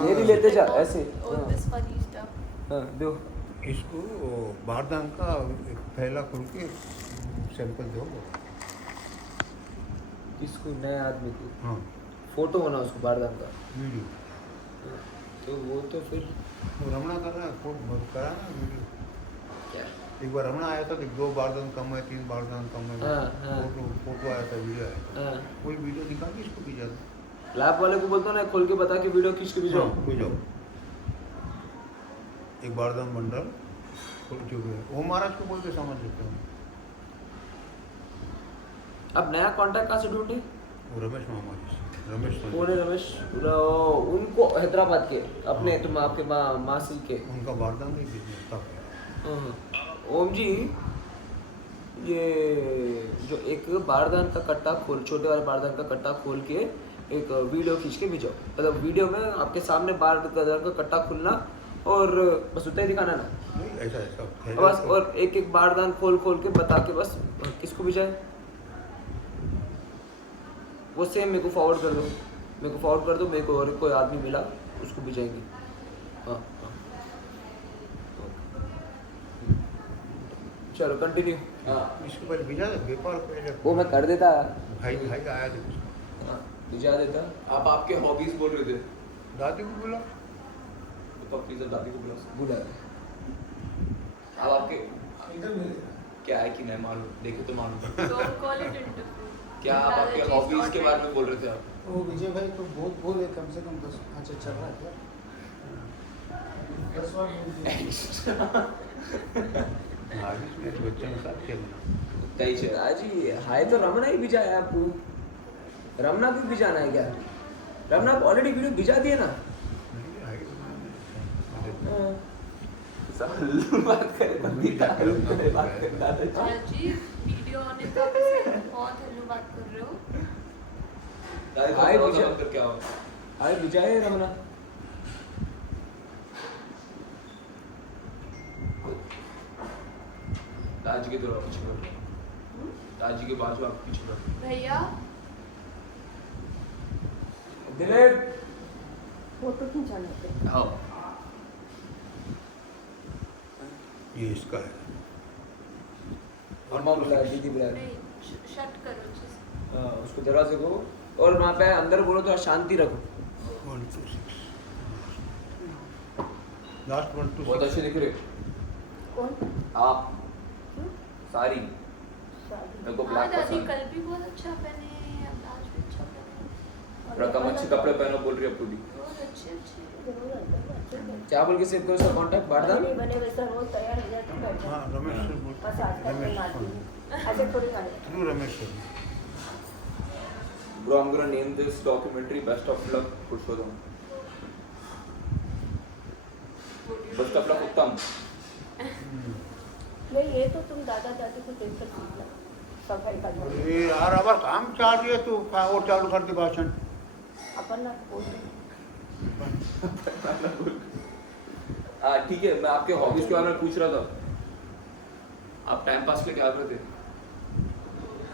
ये नहीं लेते जा ऐसे। All this funny stuff. हाँ दो। इसको बारदान का पहला खोल के सैंपल दो। इसको नए आदमी को हाँ फोटो होना उसको बारदान का, वीडियो तो वो तो फिर वो रमणा कर रहा है, फोटो करा ना वीडियो। क्या। एक बार रमणा आया था कि 2 बारदान कम है, 3 बारदान कम है। हाँ। फोटो आया था, वीडियो आया था। हाँ कोई वीडियो दिखा के इसको भेजा था। लैब वाले को बोलता ना खोल के बता के वीडियो खींच के भेजो। भेजो एक बारदान बंडल खोल के भेजो। वो महाराज को बोल के समझ लेते हैं। अब नया कांटेक्ट कहाँ से ढूंढे? वो रमेश मामा जी से, रमेश कौन है रमेश? उनको हैदराबाद के अपने तुम आपके मासी के। उनका बारदान नहीं बिजनेस था। ओम जी, ये जो एक बारदान का कट्टा खोल, छोटे वाले बारदान का कट्टा खोल के एक वीडियो खींच के भेजो। मतलब वीडियो में आपके सामने बारदान का कट्टा खुलना और बस उतना ही दिखाना ना, नहीं ऐसा ऐसा बस। और एक एक बारदान खोल खोल के बता के बस किसको भेजा है वो सेम मेरे को फॉरवर्ड कर दो, मेरे को फॉरवर्ड कर दो। मेरे को और कोई आदमी मिला उसको भेजेंगे। हाँ हाँ चलो कंटिन्यू। हाँ इसके पहले भेजा था व्यापार पहले। वो मैं कर देता। भाई भाई आया था उसको। हाँ भेजा देता। आप आपके हॉबीज बोल रहे थे, दादी को बोला तो प्लीज दादी को बुला। बुला अब आपके क्या है कि नहीं मालूम, देखे तो मालूम। Don't call it interview. क्या आप आपके Dadaji is हॉबीज not के बारे में ready. बोल रहे थे आप? वो विजय भाई तो बहुत बोले, कम से कम 10 चल रहा है क्या? 10 बार बोल दिया। आगे मेरे बच्चे के साथ खेलना। तय से जी हाय तो रमना ही भिजा है आपको। रमना क्यों भिजाना है क्या? रमना को ऑलरेडी वीडियो भिजा दिए ना। नहीं आगे हाँ। बात करें बात करें दादाजी। दादाजी वीडियो ऑन है तो आप ऐसे बहुत हेलो बात कर रहे हो। दादी हाय को विजय। समझ कर क्या हो? हाय भिजा है रमना। दादाजी के थोड़ा पीछे करो, दादाजी के बाजू आप पीछे करो। भैया डिलीट। फोटो खिंचाने पे हाँ ये इसका है। अम्मा बुला, दीदी बुला। नहीं शट करो अच्छे से। हाँ उसको दरवाजे को और वहाँ पे अंदर बोलो तो शांति रखो। 1 2 6 लास्ट 1 2 बहुत 6 अच्छे दिख रहे कौन? आप सारी। शादी। मेरे को हाँ ब्लैक दादी पसंद। कल भी बहुत अच्छा पहने, अब आज भी अच्छा पहने। रकम अच्छे कपड़े पहनो बोल रही है पूरी। बहुत अच्छे अच्छे। जरूर आता है, अच्छे से। क्या बोल के सेव करो उसका कांटेक्ट बारदान। बने बने वैसा रोज तैयार हो जाते हैं, बैठ हाँ जाते रमेश से बोल। हैं। बस आज तक मैं मारती हूँ। ऐसे थोड़ी गाड़ी। थ्रू रमेश से। Bro, I'm gonna name this documentary Best of Luck Purushottam. Best of Luck उत्तम। नहीं ये तो तुम दादा दादी को देख कर सीखना, सफाई का जो ये यार अब काम चाल रही है तू और चालू कर दे भाषण। अपन ना बोल। हाँ ठीक है, मैं आपके हॉबीज के बारे में पूछ रहा था। आप टाइम पास के क्या करते थे?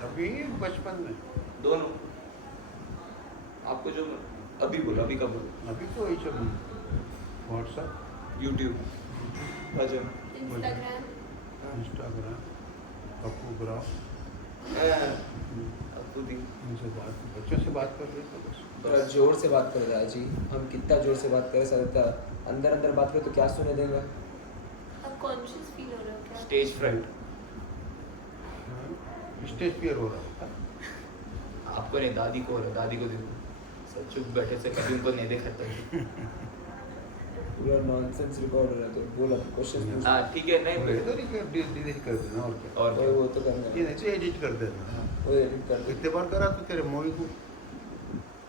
अभी बचपन में दोनों। आपको जो अभी बोलो, अभी कब बोलो? अभी तो ये सब व्हाट्सएप YouTube, भजन, इंस्टाग्राम। अपूग्राफ खुद ही। इनसे बात, बच्चों से बात कर रहे थे बस। थोड़ा जोर से बात करो दादाजी। हम कितना जोर से बात करें सर, अंदर अंदर बात करें तो क्या सुने देगा? अब कॉन्शियस फील हो रहा हो क्या? Stage front. स्टेज फियर हो रहा था। आपको नहीं, दादी को हो रहा है। दादी को देखो, सब चुप बैठे से, कभी उनको नहीं देखा था। पूरा नॉनसेंस रिकॉर्ड हो रहा है तो बोला क्वेश्चन पूछ। हाँ ठीक है, नहीं इधर ही डिलीट कर देना और क्या। और क्या? वो तो करना ये है, नहीं तो एडिट कर देना। वो एडिट कर दो। इतने बार करा तो तेरे मूवी को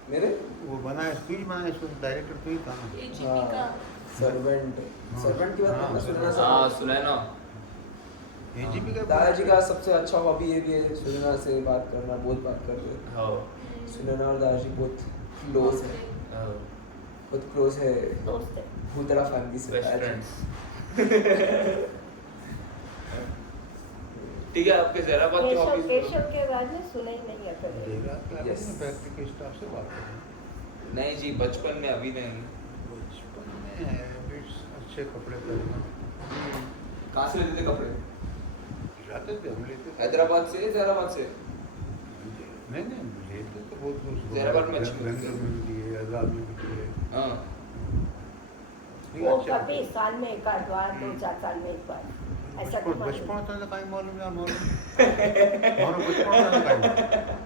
मेरे वो बनाया, तू ही बनाया, इसको डायरेक्टर तू ही था ना। AGP का सर्वेंट, सर्वेंट की बात हाँ, करना सुनना हाँ सब। सुना है ना। एजीपी का दादाजी का सबसे अच्छा हॉबी ये भी है सुनना से बात करना, बहुत बात करते हैं। हाँ सुनना और दादाजी बहुत क्लोज है, हाँ, बहुत क्लोज है, दोस्त है। भूतड़ा फैमिली से। Best friends. ठीक है, आपके जहराबाद के केशव हॉबीज केशव के बाद में सुना ही नहीं आता है। देगा क्या Yes. फैक्ट्री के स्टाफ से बात करें। नहीं जी, बचपन में, अभी नहीं। हैबिट्स अच्छे कपड़े पहनना। कहाँ से लेते थे कपड़े? जाते थे हम लेते थे। हैदराबाद से, जहराबाद से? नहीं लेते तो बहुत दूर से। जहराबाद में अच्छी मिलती है। बेंगलोर में भी है, आजाद में भी है। हाँ। वो अच्छे कभी साल में एक आध बार, 2-4 साल में एक बार, ऐसा तो मालूम बचपन था तो कहीं मालूम यार मालूम। और बचपन था तो कहीं। नहीं।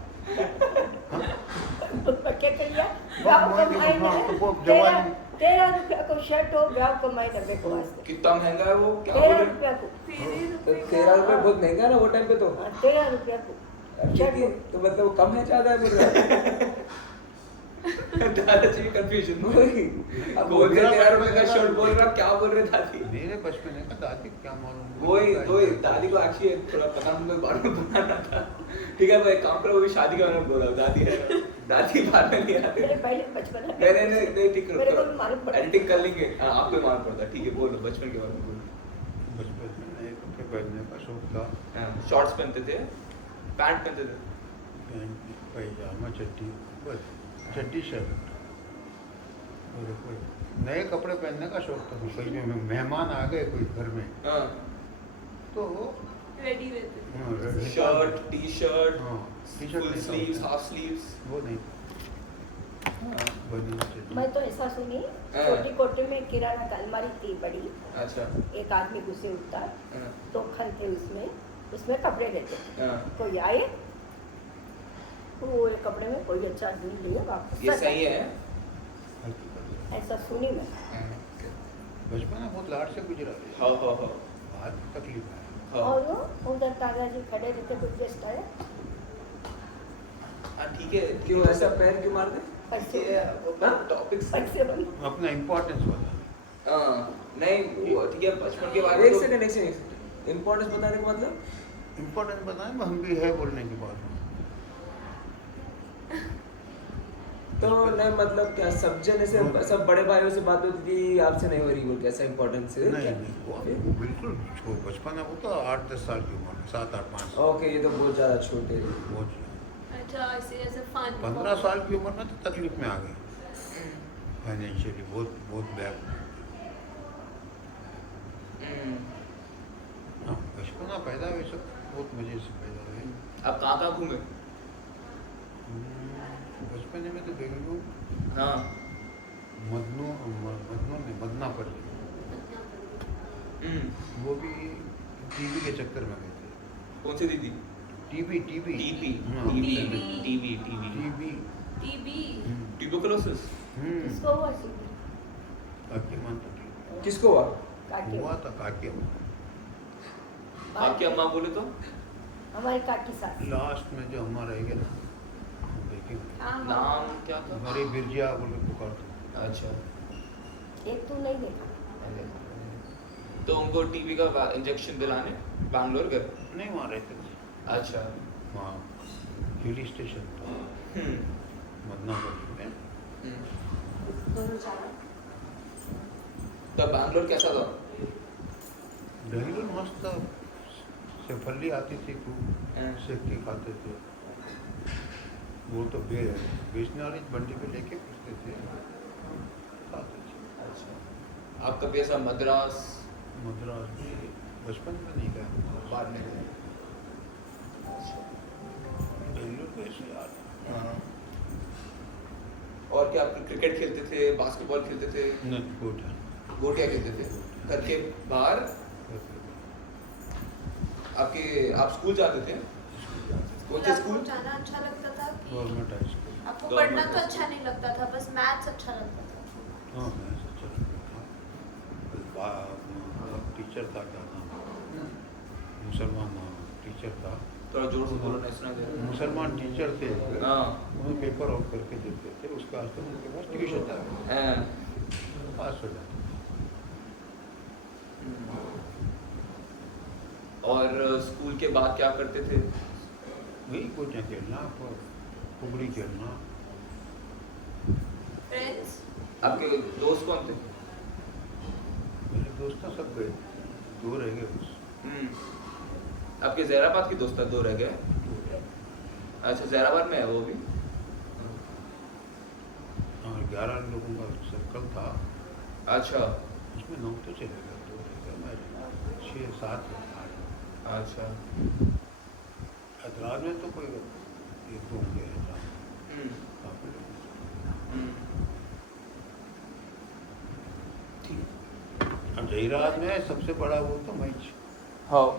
क्या करिए ब्याह मैं को भी महीने हाँ, तो वो 13 जवानी- 13 रुपया को शर्ट हो, ब्याह को महीने पे को वास्ते कितना महंगा है वो? क्या बोल 13 रहे हैं? रुपया को, तो 13 रुपये बहुत महंगा है ना वो टाइम पे तो। 13 रुपया को शर्ट ठीक है, हो। तो मतलब वो कम है ज्यादा है बोल रहा है। दादाजी कंफ्यूजन। वही। अब बोल रहे मेरा 13 रुपए का बचपन शर्ट था। बोल रहा, क्या बोल रहे दादी? मेरे बचपन है का दादी क्या मालूम। वही दादी को एक्चुअली थोड़ा पता हमको बारे में बनाना था। ठीक है भाई, काम करो, वो भी शादी के बारे में बोला दादी है। दादी बात में नहीं आते। मेरे पहले बचपन में नहीं ठीक है, मेरे को भी मालूम पड़ा। एडिटिंग कर लेंगे। हाँ, आपको भी मालूम पड़ता है। ठीक है, बोलो बचपन के बारे में बोलो। बचपन में नए कपड़े पहनने का शौक था। शॉर्ट्स पहनते थे, पैंट पहनते थे। पैंट, पैजामा, चड्डी, बस चड्डी शर्ट। और कोई नए कपड़े पहनने का शौक था। कोई में मेहमान आ गए कोई घर में हाँ, तो रेडी रहते थे। हाँ, शर्ट, टी शर्ट, हाँ, टी-शर्ट फुल नहीं था स्लीव्स, उसमें। Half sleeves. वो नहीं बनियान चड्डी। मैं तो ऐसा सुनी, हाँ। छोटी कोठी में किराना की अलमारी थी बड़ी, अच्छा। एक आदमी घुसे उठता, हाँ, 2 खल थे उसमें कपड़े रहते थे। हाँ। कोई आए पूरे कपड़े में, कोई अच्छा ढूंढ लिया वापस ये सही है। ऐसा सुनी मैं। बचपन में बहुत लाड से गुजरा है। हाँ। आज तकलीफ है। और वो उधर दादाजी खड़े रहते, कोई गेस्ट आए, हाँ ठीक है, क्यों ऐसा पैर क्यों मार दे? टॉपिक्स। पैसे बन अपना इम्पोर्टेंस बता। हाँ, नहीं वो ठीक है, बचपन के बारे में एक तो- सेकंड इम्पोर्टेंस बताने का मतलब? इम्पोर्टेंस बताएं हम भी है बोलने के बाद। तो नहीं मतलब क्या सब जने से, सब बड़े भाइयों से बात होती थी, आपसे नहीं हो रही बोल के ऐसा इम्पोर्टेंस है नहीं क्या? वो बिल्कुल बचपन है, वो तो 8-10 साल की उम्र में, 7-8-5 साल। ओके, ये तो बहुत ज्यादा छोटे हैं। बहुत अच्छा, ऐसे ऐसे फन 15 साल की उम्र में तो तकलीफ में आ गए फाइनेंशियली, बहुत बैक। हाँ, बचपना पैदा हुए सब बहुत मजे से पैदा हुए। आप कहाँ घूमे? बचपन में तो बेंगलुरु, हाँ। मदनापल्ली, वो भी टीवी के चक्कर में गए थे। कौन सी दीदी? टीवी टीबी, हाँ, टीबी। टीवी। ट्यूबरकुलोसिस। किसको हुआ सीधी? काकी मान तकलीफ किसको हुआ? काकी हुआ था। काकी आपकी अम्मा बोले तो? हमारी काकी सास। लास्ट में जो हमारा रह गया ना, वो देखेंगे। हाँ, नाम क्या था? हमारी बिरजिया बोल के पुकारते। अच्छा। एक तू नहीं देखा? तो उनको टीबी का इंजेक्शन दिलाने बैंगलोर गए? नहीं वहाँ रहते थे, अच्छा। वहाँ हिल स्टेशन था मदनापल्ली में। दोनों चार। तो बैंगलोर कैसा था? बेंगलुरु मस्त था। सेफली आती थी खूब, हाँ। सेफ्टी खाते थे। वो तो बेचने वाली बंडी पे लेके फिरते थे, खाते थे। अच्छा। आप कभी ऐसा मद्रास मद्रास में बचपन में नहीं गया, बाद में गए? बेंगलुरु को ऐसे याद। हाँ। और क्या, आप क्रिकेट खेलते थे, बास्केटबॉल खेलते थे, नहीं गोटा गोटियां खेलते थे? घर के बाहर आप स्कूल जाते थे? कौन से स्कूल? आपको जाना अच्छा लगता था कि गवर्नमेंट हाई स्कूल। आपको Government पढ़ना तो high अच्छा नहीं लगता था, बस मैथ्स अच्छा लगता था? हाँ मैं अच्छा लगता था। टीचर था, क्या नाम, मुसलमान टीचर था। थोड़ा जोर से बोलो, नहीं सुना दे रहा। मुसलमान टीचर थे, हाँ। उन्हें पेपर आउट करके देते थे, उसका आज तक उनके पास ट्यूशन था, हाँ। पास हो जाता। और स्कूल के बाद क्या करते थे? वही गोटियाँ खेलना, कुबड़ी खेलना। फ्रेंड्स? आपके दोस्त कौन थे? मेरे दोस्त सब गए, 2 रह गए बस। आपके जहराबाद की दोस्त 2 रह गए? अच्छा, जहराबाद में है वो भी? और 11 लोगों का सर्कल था। अच्छा इसमें 9 तो चलेगा, तो मैं 6-7 अच्छा ऐतराज में तो कोई 1-2 होंगे ऐतराज। हम्म, काफी लोग। हम्म, अब जहीरात में सबसे बड़ा वो तो मैं हाँ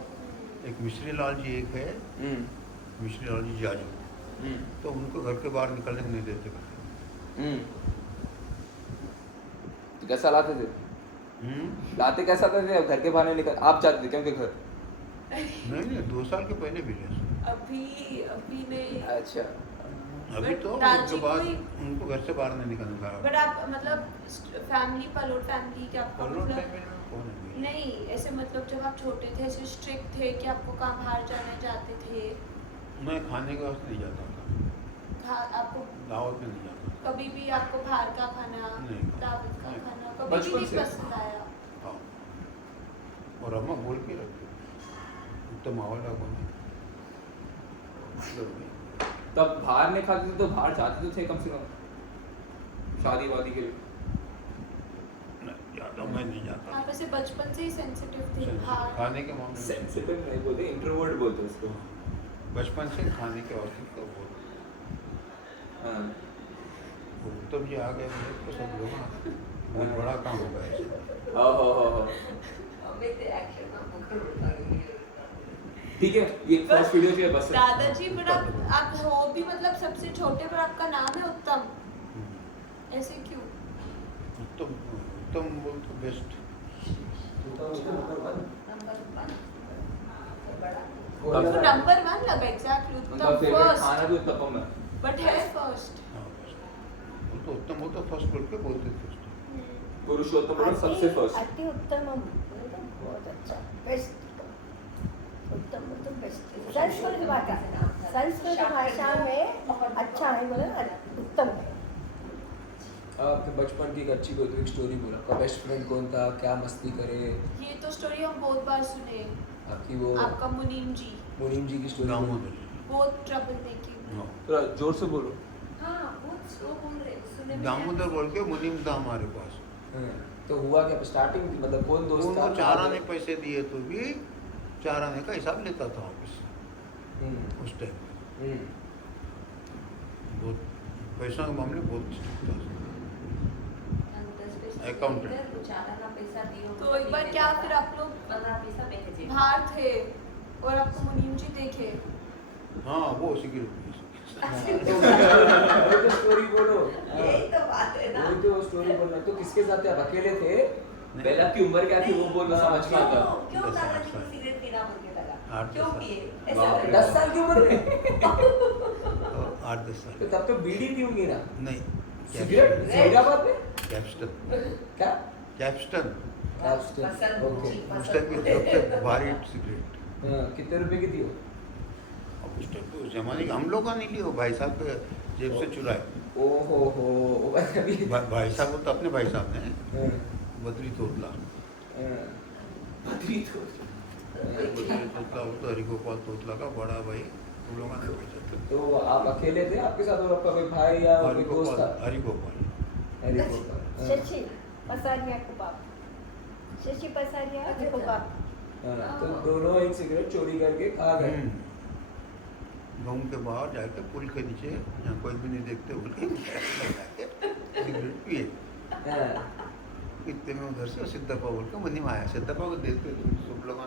एक मिश्री लाल जी एक है, हम्म, मिश्री लाल जी जाजू, हम्म, तो उनको घर के बाहर निकलने नहीं देते। तो कैसा लाते थे? लाते कैसा थे घर के बाहर नहीं निकल, आप जाते थे क्योंकि घर? नहीं 2 साल के पहले भी जैसे। अभी नहीं। अच्छा अभी But तो दादी उसके बाद कोई- उनको घर से बाहर नहीं निकलने का। बट आप मतलब फैमिली पलोट फैमिली के आपको पलोट मतलब फैमिली में कौन है? नहीं ऐसे मतलब जब आप छोटे थे ऐसे स्ट्रिक्ट थे कि आपको कहाँ बाहर जाने जाते थे? मैं खाने के वास्ते नहीं जाता था, आपको दावत में नहीं जाता था। कभी भी आपको बाहर का खाना नहीं। दावत का नहीं। खाना कभी भी बचपन नहीं से? पसंद आया? हाँ, और अम्मा बोल के रखते उत्तम आवड़ा को नहीं। तब बाहर नहीं खाते थे तो बाहर जाते तो थे कम से कम शादी वादी के लिए? नहीं जाता, मैं नहीं जाता। आप ऐसे बचपन से ही सेंसिटिव थे बाहर? खाने के मामले में सेंसिटिव नहीं बोलते, इंट्रोवर्ट बोलते उसको। बचपन से खाने के वास्ते तो बहुत। हाँ उत्तम जी आ गए मेरे तो सब लोग बहुत बड़ा काम हो गया ऐसे। हाँ ठीक है, ये फर्स्ट वीडियो की बस है। दादाजी पर आप हो भी मतलब सबसे छोटे पर आपका नाम है उत्तम, ऐसे क्यों? उत्तम बोल तो बेस्ट। आपको नंबर 1 लगा एग्जैक्टली उनका उत्तम फेवरेट फर्स्ट, खाना भी उत्तपम है। बट है फर्स्ट। हाँ बेस्ट। वो तो उत्तम वो तो फर्स्ट बोल के बोलते थे उसको। पुरुषोत्तम बोलो सबसे फर्स्ट। अति उत्तमम बहुत अच्छा बेस्ट उत्तम उत्तम बेस्ट संस्कृत भाषा में अच्छा है बोले ना उत्तम है। आपके बचपन की एक अच्छी कोई एक स्टोरी बोला, आपका बेस्ट फ्रेंड कौन था, क्या मस्ती करे? ये तो स्टोरी हम बहुत बार सुने। आपकी वो आपका मुनीम जी मुनीम जी की स्टोरी दामोदर। बहुत ट्रबल मेकिंग। हाँ। थोड़ा जोर से बोलो। हाँ बहुत स्लो बोल रहे सुने में दामोदर बोल के मुनीम था हमारे पास। तो हुआ क्या स्टार्टिंग, मतलब कौन दोस्त था? उनको 4 आने पैसे दिए तो भी 4 आने का हिसाब लेता था ऑफिस उस टाइम। बहुत पैसों के मामले बहुत स्ट्रिक्ट था। अकाउंटेंट। तो एक बार क्या फिर आप लोग बाहर थे और आपको मुनीम जी देखे? हाँ वो उसी की रुपये। स्टोरी बोलो, यही तो बात है ना। वही तो स्टोरी बोलना। तो किसके साथ थे आप? अकेले थे? पहले आपकी उम्र क्या थी वो बोलना समझ में आता। क्यों दादाजी को सिगरेट पीना बोल के लगा? 8-10 क्यों साल। पिए? बाप रे। 10 साल की उम्र में? 8-10 साल। तो तब तो बीड़ी थी होंगी ना? नहीं सिगरेट हैदराबाद में? कैप्स्टन। क्या? कैप्स्टन पसंद ओके। जी, उस टाइम की सबसे भारी सिगरेट। कितने रुपए की थी वो? अब उस टाइम पे उस जमाने के हम लोग का नहीं लिए, वो भाई साहब के जेब से चुराए। ओहो हो अभी भाई साहब को तो अपने भाई साहब ने हाँ, बद्री तोतला हाँ, बद्री तो बद्री तोतला वो तो हरिगोपाल तोतला का बड़ा भाई हम लोगों ने भेजा था। तो आप अकेले थे, आपके साथ और आपका कोई भाई या कोई दोस्त था? हरिगोपाल अरे बाबा, हाँ, शशि पसारिया को बाप शशि पसारिया को बाप हाँ, तो दोनों एक सिगरेट चोरी करके खा गए। गाँव के बाहर जाके पुल के नीचे यहाँ कोई भी नहीं देखते बोल के सिगरेट पिए। हाँ, इतने में उधर से सिद्धप्पा बोल के मनी में आया। सिद्धप्पा को देखते तुम सब लोग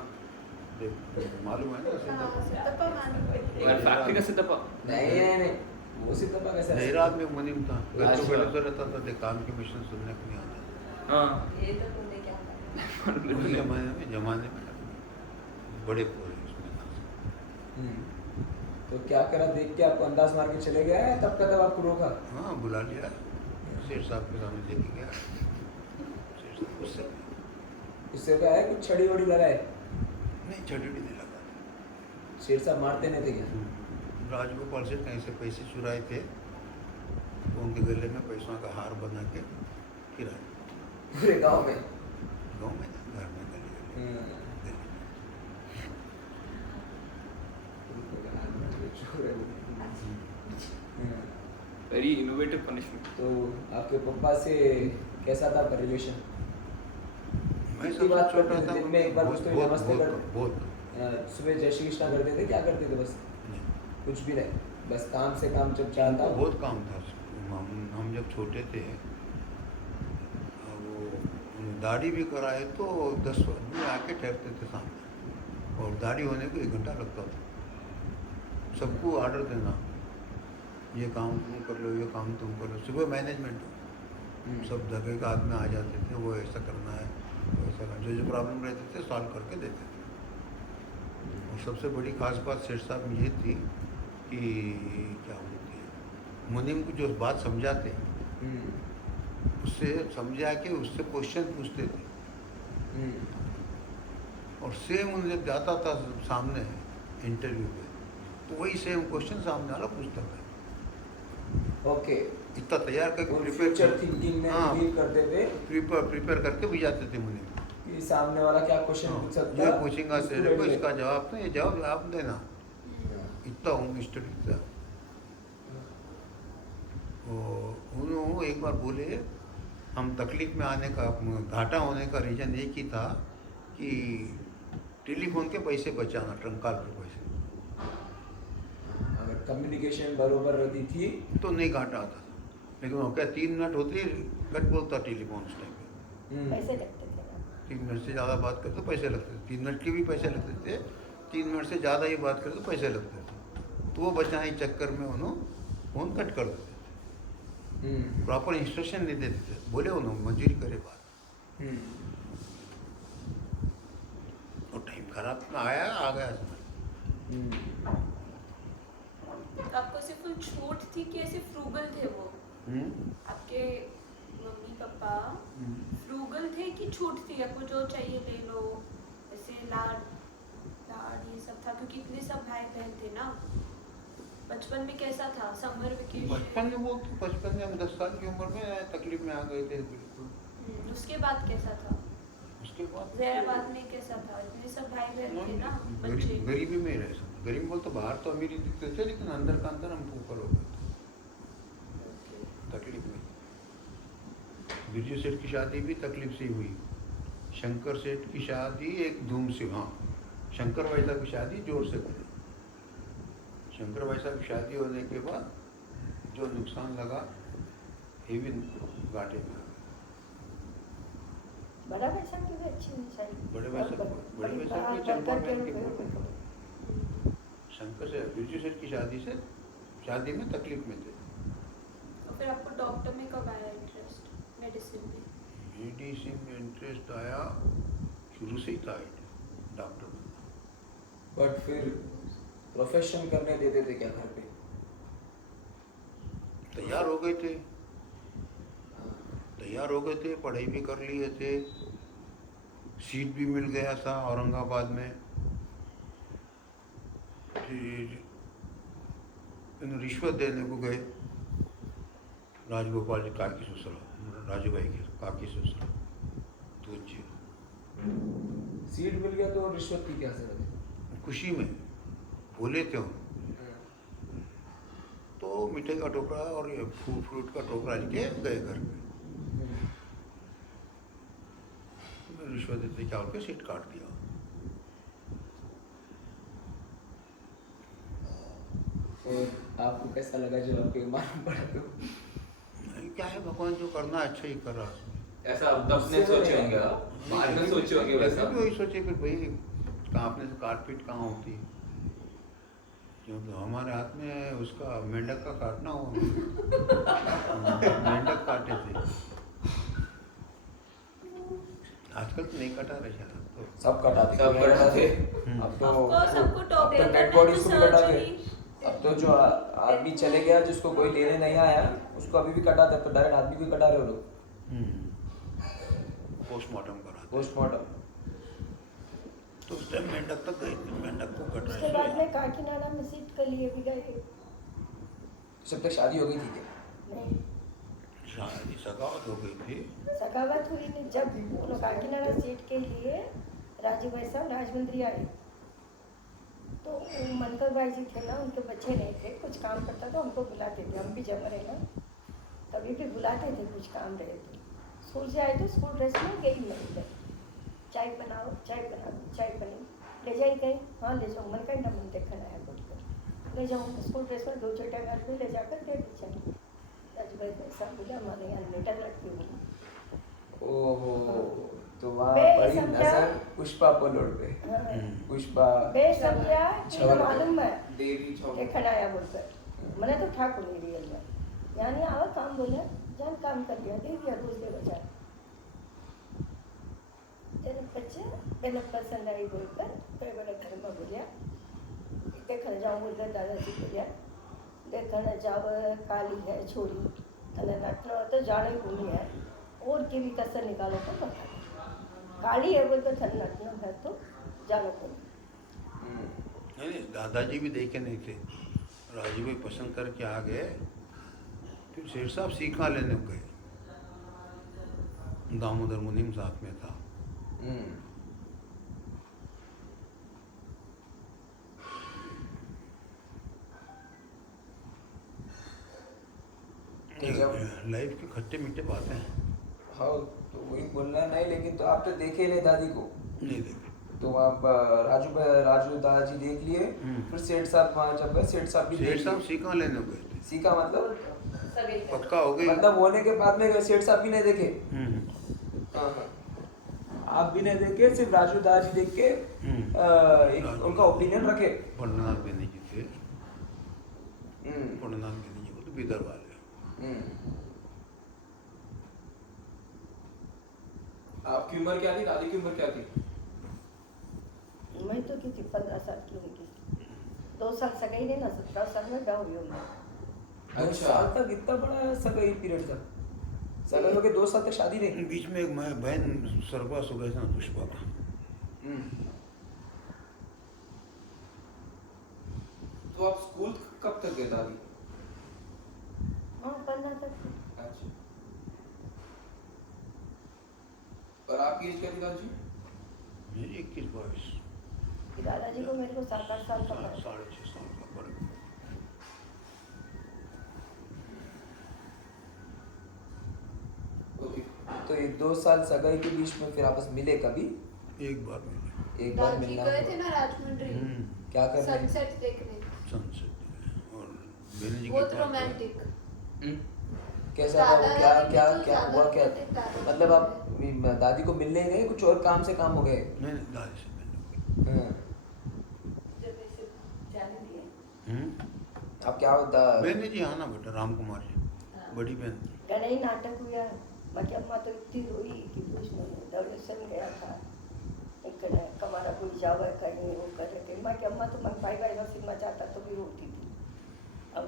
मालूम है ना सिद्धप्पा? सिद्धप्पा मालूम है। फैक्ट्री का सिद्धप्पा। नहीं वो सिद्धप्पा कैसे? देहरात में मुनीम था, घर तो अच्छा। पहले तो रहता था, देख काम की मिशन सुनने को नहीं आता। हाँ ये तो तुमने क्या कहा? उस जमाने में बड़े पूरे उसमें था। तो क्या करा, देख के आपको अंदाज मार के चले गए तब का तब आपको रोका? हाँ बुला लिया, शेर साहब के सामने लेके गया। शेर साहब उससे उससे क्या है, कुछ छड़ी वड़ी लगाए? नहीं छड़ी नहीं लगा। शेर साहब मारते नहीं थे क्या? राजगोपाल से कहीं से पैसे चुराए थे तो उनके गले में पैसों का हार बना के गिराए पूरे गांव में? गाँव में ना, घर में गले गले वेरी इनोवेटिव पनिशमेंट। तो आपके पापा से कैसा था आपका रिलेशन? मैं कितनी बात सबसे करते छोटा थे? था। दिन में एक बार बहुत कुछ तो बहुत नमस्ते बहुत कर बहुत सुबह जय श्री कृष्णा करते थे, क्या करते थे? बस नहीं। कुछ भी नहीं, बस काम से काम जब चलता बहुत काम था। हम जब छोटे थे वो दाढ़ी भी कराए तो 10 आदमी आके ठहरते थे सामने, और दाढ़ी होने को 1 घंटा लगता था। सबको ऑर्डर देना, ये काम तुम कर लो, ये काम तुम कर लो। सुबह मैनेजमेंट सब जगह का आदमी आ जाते थे, वो ऐसा करना है, वो ऐसा करना, जो प्रॉब्लम रहते थे सॉल्व करके देते थे। और सबसे बड़ी खास बात सेठ साहब में ये थी कि क्या बोलती है, मुनीम को जो बात समझाते उससे समझा के उससे क्वेश्चन पूछते थे, और सेम उनसे जाता था सामने इंटरव्यू पे, तो वही सेम क्वेश्चन सामने वाला पूछता था। ओके, इतना तैयार करके फ्यूचर थिंकिंग में हाँ, डील करते थे प्रिपेयर करके भी जाते थे मुनीम। कि सामने वाला क्या क्वेश्चन पूछ सकता ये है, पूछेगा उसको तेरे को, ready इसका जवाब तो ये जवाब आप देना। इतना हूँ स्टडी था। उन्होंने एक बार बोले, हम तकलीफ में आने का, घाटा होने का रीज़न एक ही था कि टेलीफोन के पैसे बचाना, ट्रंक कॉल के पैसे, अगर कम्युनिकेशन बरोबर रहती थी तो नहीं घाटा आता था। लेकिन वो क्या 3 मिनट होती कट बोलता टेलीफोन उस टाइम पे, पैसे लगते थे ना। 3 मिनट से ज़्यादा बात करते तो पैसे लगते थे, 3 मिनट के भी पैसे लगते थे, 3 मिनट से ज़्यादा ही बात करते तो पैसे लगते थे। तो वो बचाने के चक्कर में उन्होंने फ़ोन कट कर देते थे, प्रॉपर इंस्ट्रक्शन नहीं देते थे, बोले उन्होंने मंजूरी करे बात, और टाइम खराब ना आया, आ गया समझ। आपको सिर्फ छूट थी कि ऐसे फ्रूगल थे वो? आपके मम्मी पापा फ्रूगल थे कि छूट थी, आपको जो चाहिए ले लो, ऐसे लाड ये सब था? क्योंकि इतने सब भाई बहन थे ना। बचपन में कैसा था? Summer vacation? बचपन में हम 10 साल की उम्र में तकलीफ में आ गए थे बिल्कुल। उसके बाद कैसा था? उसके बाद जहराबाद में कैसा था? इतने सब भाई बहन थे ना, बच्चे। गरीबी में ही रहे सब। गरीब बोल तो बाहर तो अमीरी दिखते थे, लेकिन अंदर का अंदर हम ऊपर हो गए थे तकलीफ में। बिरजू सेठ की शादी भी तकलीफ से हुई, शंकर सेठ की शादी एक धूम से, हाँ शंकर भाई साहब की शादी जोर से करी। शंकर भाई साहब की शादी होने के बाद जो नुकसान लगा, ये भी घाटे में आ गया। बड़ा पैसा की भी अच्छी चाहिए। बड़े भाई साहब की चंपा बहन के शंकर से बिरजू सेठ की शादी में तकलीफ में थे। और फिर आपको डॉक्टर में कब आया इंटरेस्ट, मेडिसिन में? मेडिसिन में इंटरेस्ट आया, शुरू से ही था डॉक्टर में। बट फिर प्रोफेशन करने देते थे क्या घर पे? तैयार हो गए थे, पढ़ाई भी कर लिए थे, सीट भी मिल गया था औरंगाबाद में। फिर रिश्वत देने को गए, राजगोपाल जी काकी ससुरा, राजू भाई के काकी ससुरा, तो जी सीट मिल गया तो रिश्वत की क्या जरूरत है? खुशी में बोले थे हम, तो मिठाई का टोकरा और ये फ्रूट का टोकरा लेके गए घर पे। रिश्वत देते क्या उनके सीट काट दिया। और आपको कैसा लगा जब आपको मालूम पड़ा तो? नहीं, क्या है, भगवान जो करना है अच्छा ही कर रहा है। ऐसा तब ने सोचे होंगे, बाद में सोचे होंगे वैसा। भी वही सोचे फिर भाई, कहाँ अपने से काटपीट कहाँ होती है, क्योंकि हमारे हाथ में उसका मेंढक का काटना हुआ। मेंढक काटे थे, आजकल तो नहीं कटा रहे शायद, तो सब कटाते सब कटाते। अब तो सबको डॉक्टर डेड बॉडीज को भी कटाते। अब तो जो आदमी चले गया, जिसको कोई लेने नहीं आया, उसको अभी भी कटाते। तो डायरेक्ट आदमी को ही कटा रहे हो लोग, पोस्टमार्टम करा। पोस्टमार्टम। तो उस टाइम मेंढक तक गई थी, मेंढक को कट उसके बाद में काकीनाडा में सीट के लिए भी गए। जब तक शादी हो गई थी क्या? नहीं, शादी सगावत हो गई थी। सगावत हुई नहीं, जब उन्होंने काकीनाडा सीट के लिए राजू भाई साहब राजमंदिर आए, तो मनकर भाई जी थे ना, उनके बच्चे नहीं थे, कुछ काम करता तो हमको बुलाते थे, हम भी जब रहे ना तभी भी बुलाते थे, कुछ काम रहे थे। स्कूल से आए तो स्कूल ड्रेस में गई मैं इधर, चाय बनाओ, चाय बना दो, चाय बनी ले जाई कहीं, हाँ ले जाऊँ, मन कहीं ना मन देखना है बोलकर ले जाऊँ, स्कूल ड्रेस में 2 छोटे घर में ले जाकर दे दी चली। राजू भाई पैसा बोला हमारे यहाँ लेटर रखती हूँ। ओहो, तो वहाँ बे पड़ी समझा? नजर पुष्पा पलोड पे। हाँ। पुष्पा बे समझा कि छवर पे। मालूम है देवी छौ देखना आया बोलकर, मैंने तो ठाकुर नहीं रियल में यानी आवा काम बोले जान काम कर दिया, दे दिया रोज दे बचा। जब बच्चे पहले पसंद आई बोलकर फिर बोले घर में बोलिया देखने जाऊँ बोलकर दादाजी बोलिया देखने जाओ काली है छोरी अरे नटनो तो जाने को नहीं है और की भी कसर निकालो तो बता दो। काली है बोलकर थन नटनो है तो जानो को नहीं। नहीं, दादाजी भी देखे नहीं थे, राजू भाई पसंद करके आ गए, फिर शेर साहब सीखा लेने गए, दामोदर मुनीम साथ में था। तो जब लाइफ की खट्टे मीठे बातें हैं। हाँ तो वही बोलना है नहीं, लेकिन तो आप तो देखे नहीं दादी को, नहीं देखे। तो आप राजू दादाजी देख लिए, फिर सेठ साहब वहाँ जब गए सेठ साहब भी शेर देख साहब लिए। सीखा लेने गए थे, सीखा मतलब पक्का हो गई। मतलब होने के बाद में सेठ साहब भी नहीं देखे। हम्म, हाँ हाँ, आप भी नहीं देखे, सिर्फ राजू दादाजी देख के एक उनका ओपिनियन रखे। पंडनाथ बेनी जी थे, हम्म, पंडनाथ बेनी जी बोलते बिदर वाले। आपकी उम्र क्या थी, दादी की उम्र क्या थी? मैं तो की थी 15 साल की होगी, 2 साल सगाई नहीं ना 17 साल में ब्याह हुई मैं। 2 साल तक इतना बड़ा सगाई पीरियड था, सगाई हो के 2 साल तक शादी नहीं। बीच में एक मैं बहन स्वर्गवास हो गया था ना, पुष्पा का। तो आप स्कूल कब तक गए दादी? हाँ 15 तक थी। अच्छा, और आपकी एज क्या थी दादी? मेरी 21-22, दादाजी को मेरे को 7-8 साल का फर्क। 6.5 साल का फर्क। ओके, तो ये 2 साल सगाई के बीच में फिर आपस मिले कभी? एक बार मिले। एक बार दादी मिलना गए थे हुआ। ना राजमुंड्री क्या कर रहे हैं? सनसेट देखने, सनसेट और बेनी जी के बहुत पास रोमांटिक। कैसा दादा था? क्या दादी क्या तो क्या ज्यादा हुआ क्या? रोमांटिक दादा मतलब आप दादी को मिलने गए, कुछ और काम से काम हो गए? नहीं नहीं, दादी से मिले। हाँ। जब ऐसे जाने दिए अब क्या होता? बेनी जी आना बेटा, राम कुमार जी बड़ी बहन। गणेश नाटक हुआ, बाकी अम्मा तो इतनी रोई कि कुछ नहीं, दर्शन गया था एक कमारा कोई जावा कहीं वो कर रहे थे, माँ की अम्मा तो मन पाई बाई सिनेमा चाहता तो भी रोती थी। अब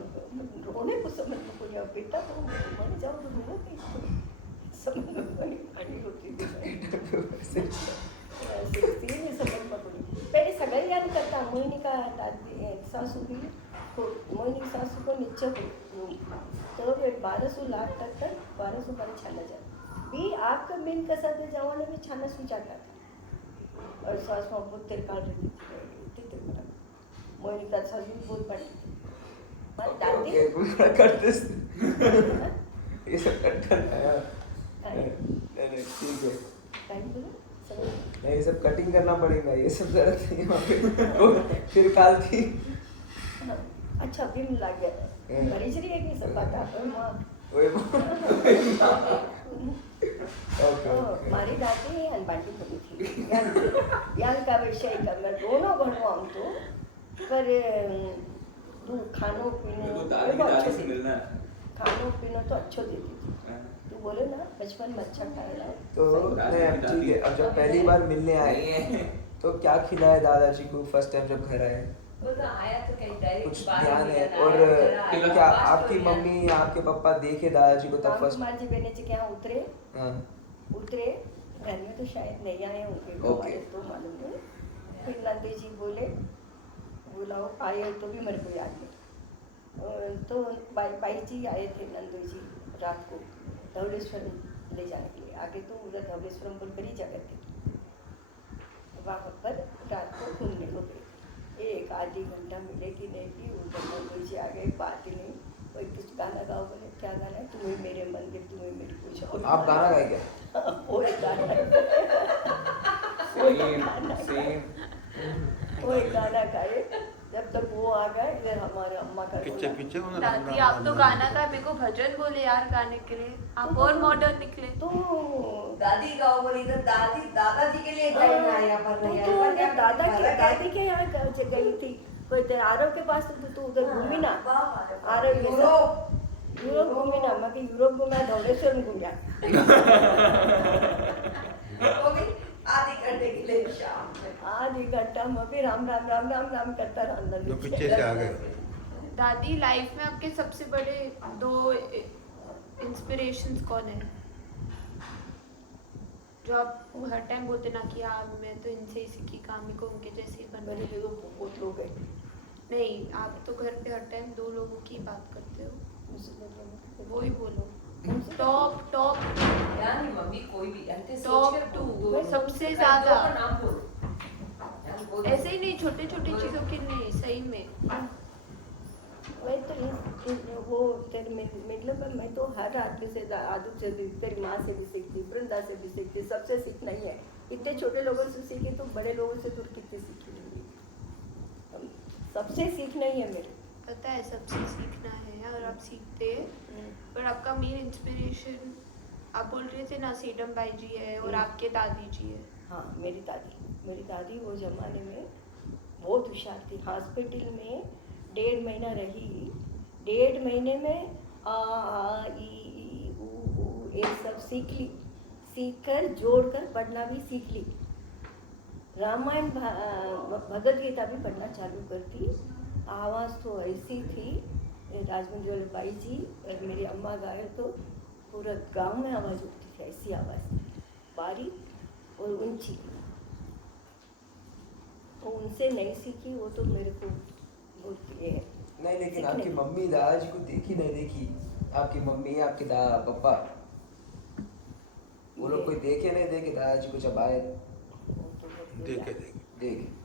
रोने को समझ में कोई अब बेटा तो मैंने जाओ तो रोना नहीं, समझ में पानी रोती थी ऐसे नहीं समझ में पड़ी। पहले सगाई याद करता, मोहिनी का दादी सासू भी मोहिनी की सासू को नीचे रूम तो 1200 लाख तक 1200 पर छाना जाता भी आपका मेन कसर में जवाने में छाना सुचाता था और सास में बहुत तिरकाल रहती थी मोहिनी का सासू भी बहुत बड़ी थी हमारी दादी करते ये सब कटन है। नहीं, नहीं, ठीक है, बोलो समझ नहीं ये सब कटिंग करना पड़ेगा, ये सब जरूरत नहीं है वहाँ पे। वो फिर काल थी। अच्छा भी मिला गया मरीज रही है कि सब बात आप माँ ओए ओके મારી દાદી અનબાટી બની थी यान का विषय का मैं दोनों बनवा हम तो पर तू खानो पीनो मेरे को दादी की वो दादी अच्छो से देती मिलना है। खानो पीनो तो अच्छो देती थी तू बोले ना बचपन में अच्छा खाया तो नहीं अब ठीक है, अब जब पहली बार मिलने आए तो क्या खिलाया दादाजी को फर्स्ट टाइम जब घर आए? वो तो आया तो कहीं डायरेक्ट कुछ बाहर ध्यान ही है? आया, और घर आया, क्या बात आपकी तो मम्मी या आपके पापा देखे दादाजी को तब राम फर्स्ट? कुमार जी बहने जी के यहाँ उतरे हाँ घर में तो शायद नहीं आए उनके ओके। तो मालूम नहीं फिर नंदी जी बोले बुलाओ आए तो भी मेरे को याद नहीं तो बाई जी आए थे नंदू जी रात को धवलेश्वरम ले जाने के लिए आगे तो उधर धवलेश्वरम बोलकर ही जगह थी वहाँ पर रात को घूमने को गए एक आधी घंटा मिले कि नहीं कि उधर नंदू जी आ गए बात ही नहीं कोई कुछ गाना गाओ बोले क्या गाना है तुम्हें मेरे मंदिर तुम्हें मेरी पूजा आप गाना गाए क्या? वो एक गाना सेम वो एक गाना गाए, जब तक वो आ गए इधर हमारे अम्मा का पीछे रोना। पीछे हो ना दादी आप तो गाना का मेरे को भजन बोले यार गाने के लिए, आप और मॉडर्न निकले। तो दादी गाओ बोली तो दादी दादाजी के लिए गई ना यहाँ पर तू नहीं तो यहाँ पर क्या दादी के यहाँ गई थी, कोई तेरे आरव के पास, तो तू उधर घूमी ना, आरव ये सब यूरोप घूमी ना, मैं कि यूरोप घूमा, धवलेश्वर घूमिया। वो भी आधी घंटे के लिए शाम में। आधी घंटा मैं भी राम राम राम राम राम करता रहा अंदर तो नीचे। पीछे से आ गए। दादी लाइफ में आपके सबसे बड़े 2 इंस्पिरेशंस कौन है, जो आप हर टाइम बोलते ना कि यार मैं तो इनसे ही सीखी काम को उनके जैसे ही बनना मेरे है? देखो बहुत लोग हैं, नहीं, आप तो घर पे हर टाइम 2 लोगों की बात करते हो, वो ही बोलो। टॉप यानी मम्मी कोई भी ऐसे Top सोच के 2 सबसे ज्यादा, नाम बोलो ऐसे ही नहीं, छोटे छोटे चीजों के नहीं, सही में। मैं तो वो तेरे मतलब मैं तो हर आदमी से आदू से भी, तेरी माँ से भी सीखती, वृंदा से भी सीखती, सबसे सीखना ही है। इतने छोटे लोगों से सीखी तो बड़े लोगों से तो कितने सीखी होंगी, सबसे सीखना ही है मेरे। पता है सबसे सीखना है और आप सीखते हैं, पर आपका मेन इंस्पिरेशन आप बोल रहे थे ना सीडम बाई जी है और आपके दादी जी है। हाँ मेरी दादी वो ज़माने में बहुत होशियार थी। हॉस्पिटल में 1.5 महीना रही, 1.5 महीने में आ ई ऊ ये सब सीख ली, सीख कर जोड़ कर पढ़ना भी सीख ली। रामायण भगवद गीता भी पढ़ना चालू कर दी। आवाज़ तो ऐसी थी, राजमंद्री वाले बाई जी और मेरी अम्मा गाए तो पूरा गांव में आवाज़ उठती थी, ऐसी आवाज़ थी, बारीक और ऊंची। तो उनसे नहीं सीखी, वो तो मेरे को बोलती है। नहीं, लेकिन सीखने आपकी में। मम्मी दादाजी को देखी नहीं देखी, आपकी मम्मी आपके पापा वो लोग कोई देखे नहीं देखे दादाजी को जब आए? देखे देखे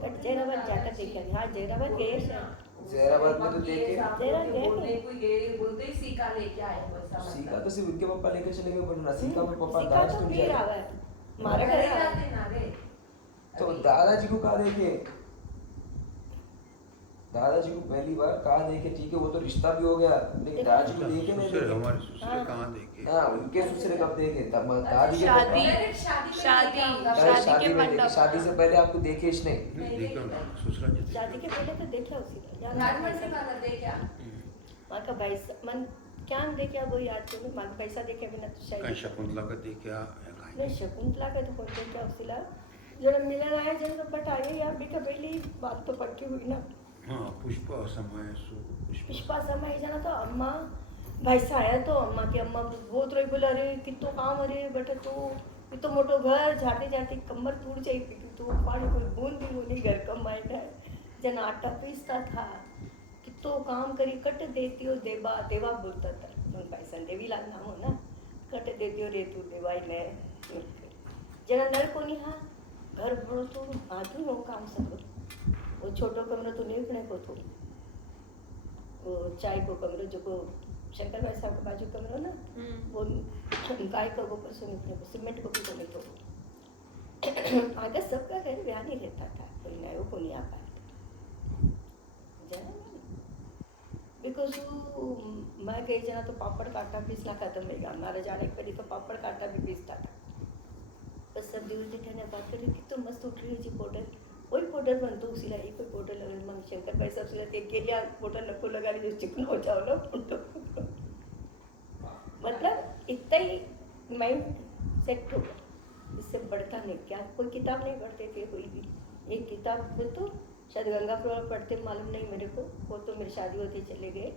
बट जैराबाद जाकर देखे। हाँ जैराबाद गए शायद। जहराबाद में तो देखे, बोलते ही सीखा लेके आए वैसा सीखा तो सिर्फ उनके पापा लेके चले गए, पर ना सीखा मेरे पापा सीखा दादाजी तो तो नहीं फिर आए। आवा है, हमारा घर आवा है। तो दादाजी को कहाँ देखे? दादाजी को पहली बार कहाँ देखे? ठीक है वो तो रिश्ता भी हो गया, लेकिन दादाजी को देखे नहीं ससुर देखे। हमारे ससुर हाँ। कहाँ देखे? हाँ उनके ससुर कब देखे? तब दादी के शादी पापा- शादी अरे शादी शादी के में देखे, मंडप शादी से पहले आपको देखे ही नहीं। नहीं, देखो ना, ससुराल जी देखे। शादी के पहले तो देखा उसी का राजमंड्री वाला दे क्या माँ का पैसा मन क्या देखा वो याद करो। माँ का पैसा देखे बिना तो कहीं शायद शकुंतला का देखा नहीं। शकुंतला का तो कौन देखा उसीला जरा मिलन आया जब बट आए यार भी का पहली बात तो पक्की हुई ना। हाँ पुष्पा समय सु पुष्पा समय जाना तो अम्मा भैसा आया तो अम्मा की अम्मा बहुत रोई बोला अरे कितो काम अरे बेटा तू तो मोटो घर झाड़ते झाड़ते कमर टूट जाए तो पानी कोई बूंद भी नहीं घर कमाए ना जना आटा पीसता था कितो काम करी कट देती हो देवा देवा बोलता था मन पैसा देवी लाल नाम हो ना कट देती हो रे तू देवाई ने जना नर को नहीं हाँ घर बड़ो तो आदमी हो काम सब वो छोटो कमरो तो नहीं उठने को तो वो चाय को कमरो जो को शंकर भाई साहब के बाजू कमरो ना वो गाय को ऊपर से निकले को सीमेंट को भी तो नहीं तो आगे सबका घर ब्याह नहीं रहता था कोई नया को नहीं आ पाया बिकॉज मैं गई जना तो पापड़ काटा पीसना खत्म हो गया हमारे जाने के पहले तो पापड़ काटा भी पीसता था बस सब दूर जेठा ने बात करी कि तो मस्त उठ रही है पाउडर वही पाउडर बनतो उसी लाई कोई पाउडर लगा मंग शंकर भाई सब से एक के लिए पाउडर नको लगा ली जो चिकन हो जाओ ना मतलब इतना ही माइंड सेट हो गया इससे बढ़ता नहीं क्या कोई किताब नहीं पढ़ते थे कोई भी एक किताब में तो शायद गंगापुर पढ़ते मालूम नहीं मेरे को वो तो मेरी शादी होती चले गए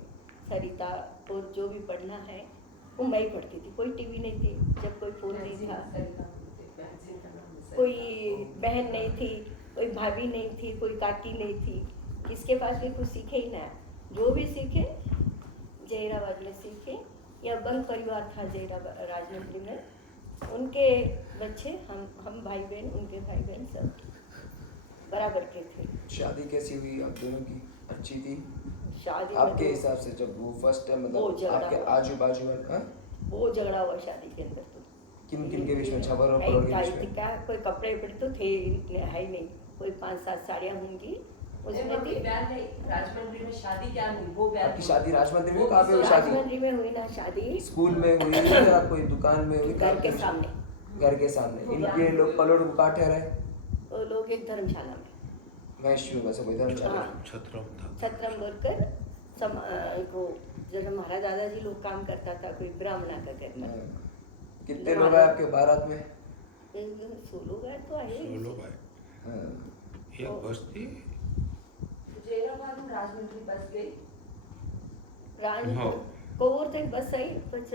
सरिता और जो भी पढ़ना है वो मैं ही पढ़ती थी कोई टीवी नहीं थी जब कोई फोन नहीं था कोई बहन नहीं थी कोई भाभी नहीं थी कोई काकी नहीं थी किसके पास भी कुछ सीखे ही ना जो भी सीखे जहीराबाद में सीखे या बंग परिवार था जहीराबाद राजमंड्री में उनके बच्चे हम भाई बहन उनके भाई बहन सब बराबर के थे। शादी कैसी हुई आप दोनों की? अच्छी थी शादी आपके हिसाब से? जब वो फर्स्ट टाइम वो मतलब झगड़ा आपके हुआ। आजू बाजू में? हाँ? वो झगड़ा हुआ शादी के अंदर तो किन किन के बीच में, छबर और परोड़ के बीच में? क्या कोई कपड़े वपड़े तो थे इतने, है ही नहीं, कोई 5-7 साड़ियाँ होंगी उसमें थी। राजमंड्री में शादी क्या हुई वो बयान आपकी शादी राजमंदिर में? कहाँ पे हुई शादी? राजमंड्री में हुई ना शादी, स्कूल में हुई या कोई दुकान में हुई? घर के सामने। घर के सामने। इनके लोग पलोड़ को कहाँ ठहराए? वो लोग एक धर्मशाला में, महेश में से कोई धर्मशाला? हाँ। छत्रम था। छत्रम बोलकर को जब हमारा दादाजी लोग काम करता था कोई ब्राह्मणा का घर में। कितने लोग आए आपके बारात में? 16 गए तो आए। 16 भाई। हाँ। एक बस थी। जयराबाद में राजमंड्री बस गई। हाँ। कोवूर तक बस आई, कुछ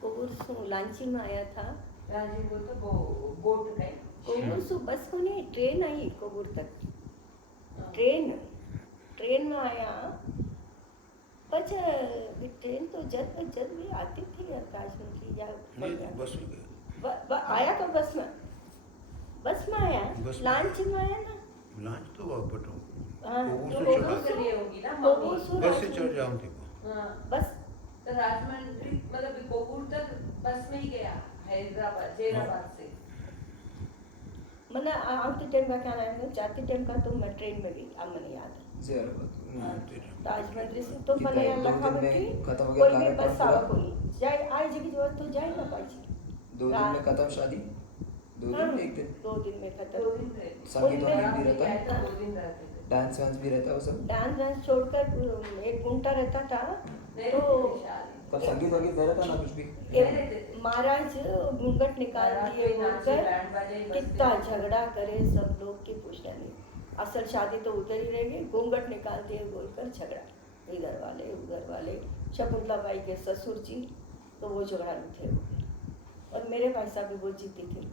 कोवूर सु लांची में आया था। राजी बोल तो बोट गई। कोवूर सु बस को नहीं, ट्रेन आई कोवूर तक। ट्रेन में आया, बस ट्रेन तो जब भी आती थी राजमंड्री या नहीं बस में गए। आया तो बस में आया, बस में। लांची में आया ना। लॉन्च तो बटो हाँ, कोवूर तो से कोवूर चढ़ा से- लिए होगी ना कोवूर मम्मी। से बस से चढ़ जाऊँ थी। हाँ, बस तो राजमंड्री मतलब कोवूर तक बस में ही गया हैदराबाद जयराबाद से। मैंने आते टाइम का क्या नाम है, जाते टाइम का तो मैं ट्रेन में गई, अब मैंने याद है। जयराबाद। राजमंड्री से तो कितना, मैंने दो दिन लखा में बत्ती खत्म हो गया कोई भी कार्यक्रम बस पूरा? आवा कोनी जाए, आई जगह जो तो जाए ना पाजी। 2 दिन में खत्म शादी? 2 दिन में? 1 दिन? 2 दिन में खत्म। 2 दिन रहे। संगीत उनमें वांगीत भी रहता है? 2 दिन रहते थे। डांस वांस भी रहता है वो सब? डांस छोड़कर 1 घंटा रहता था नहीं तो रहते थे शादी। पर संगीत वांगीत नहीं रहता ना कुछ भी? महाराज घूंघट निकाल दिए बोलकर बैंड बाजा ही बजते कितना थे। झगड़ा करे सब लोग की पूछना नहीं। असल शादी तो उधर ही रह गई, घूंघट निकाल दिए बोलकर झगड़ा, इधर वाले उधर वाले। शकुंतला बाई के ससुर जी तो वो झगड़ा थे हो गए, और मेरे भाई साहब भी बहुत जीती थी।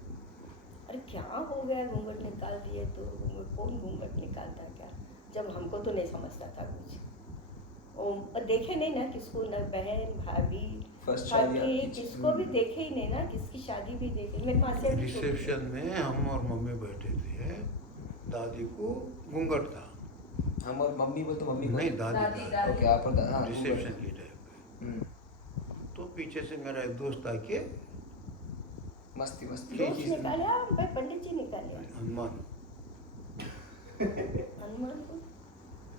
अरे क्या हो गया, घूंघट निकाल दिए तो कौन घूंघट निकालता क्या, जब हमको तो नहीं समझता था कुछ। और देखे नहीं ना किसको, न बहन भाभी फर्स्ट शादी काकी, आपकी? किसको भी देखे ही नहीं ना, किसकी शादी भी देखे। मेरी मासी अभी छोटी थी। रिसेप्शन में हम और मम्मी बैठे थे। दादी को घूंघट था। हम और मम्मी बोल तो मम्मी को? नहीं दादी दादी, दादी ओके, आप और हाँ, रिसेप्शन की टाइप पे। हम्म, तो पीछे से मेरा एक दोस्त आके मस्ती मस्ती दोस्त निकाला भाई, पंडित जी निकाले हनुमान हनुमान को।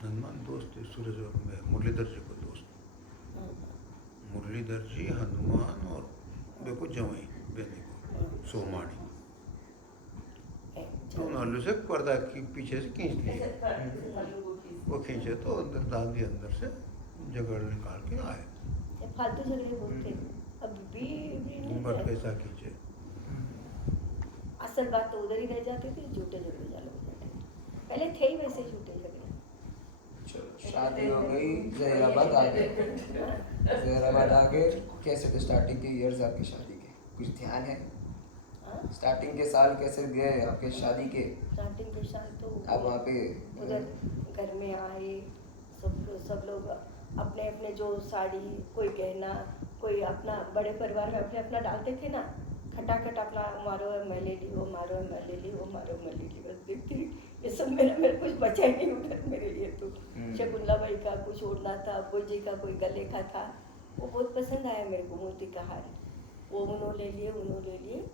हनुमान दोस्त थे सूरज और मैं, मुरलीधर जी को दोस्त। हाँ, मुरलीधर जी, हनुमान और देखो जवाई बेनी को सोमानी। तो उन्होंने से पर्दा की पीछे से खींच लिए। ऐसे पल्लू को खींच। वो खींचे तो अंदर दादी अंदर से जगड़ निकाल के आए। ये फालतू झगड़े बहुत थे, अब भी नहीं घूंघट है। कैसा खींचे। असल बात तो उधर ही रह जाती थी, झूठे झगड़े चालू हो जाते थे। पहले थे ही वैसे झूठे झगड़े। चलो शादी हो गई, जहीराबाद आ गए। जहीराबाद आ गए, कैसे थे स्टार्टिंग के ईयर्स आपकी शादी के, कुछ ध्यान है? हाँ? स्टार्टिंग के साल कैसे गए आपके शादी के? स्टार्टिंग के साल तो आप वहाँ पे उधर घर में आए, सब लोग अपने अपने जो साड़ी, कोई गहना, कोई अपना, बड़े परिवार में अपने अपना डालते थे ना, खटाखट अपना मारो मैं ले ली, वो मारो मैं ले ली, वो मारो मैं ले ली, बस देखती रही। ये सब मेरा कुछ बचा ही नहीं उधर मेरे लिए तो। शकुंतला बाई का कुछ ओढ़ना था, अब्बू जी का कोई गले का था, वो बहुत पसंद आया मेरे को, मोती का हार, वो उन्होंने ले लिए,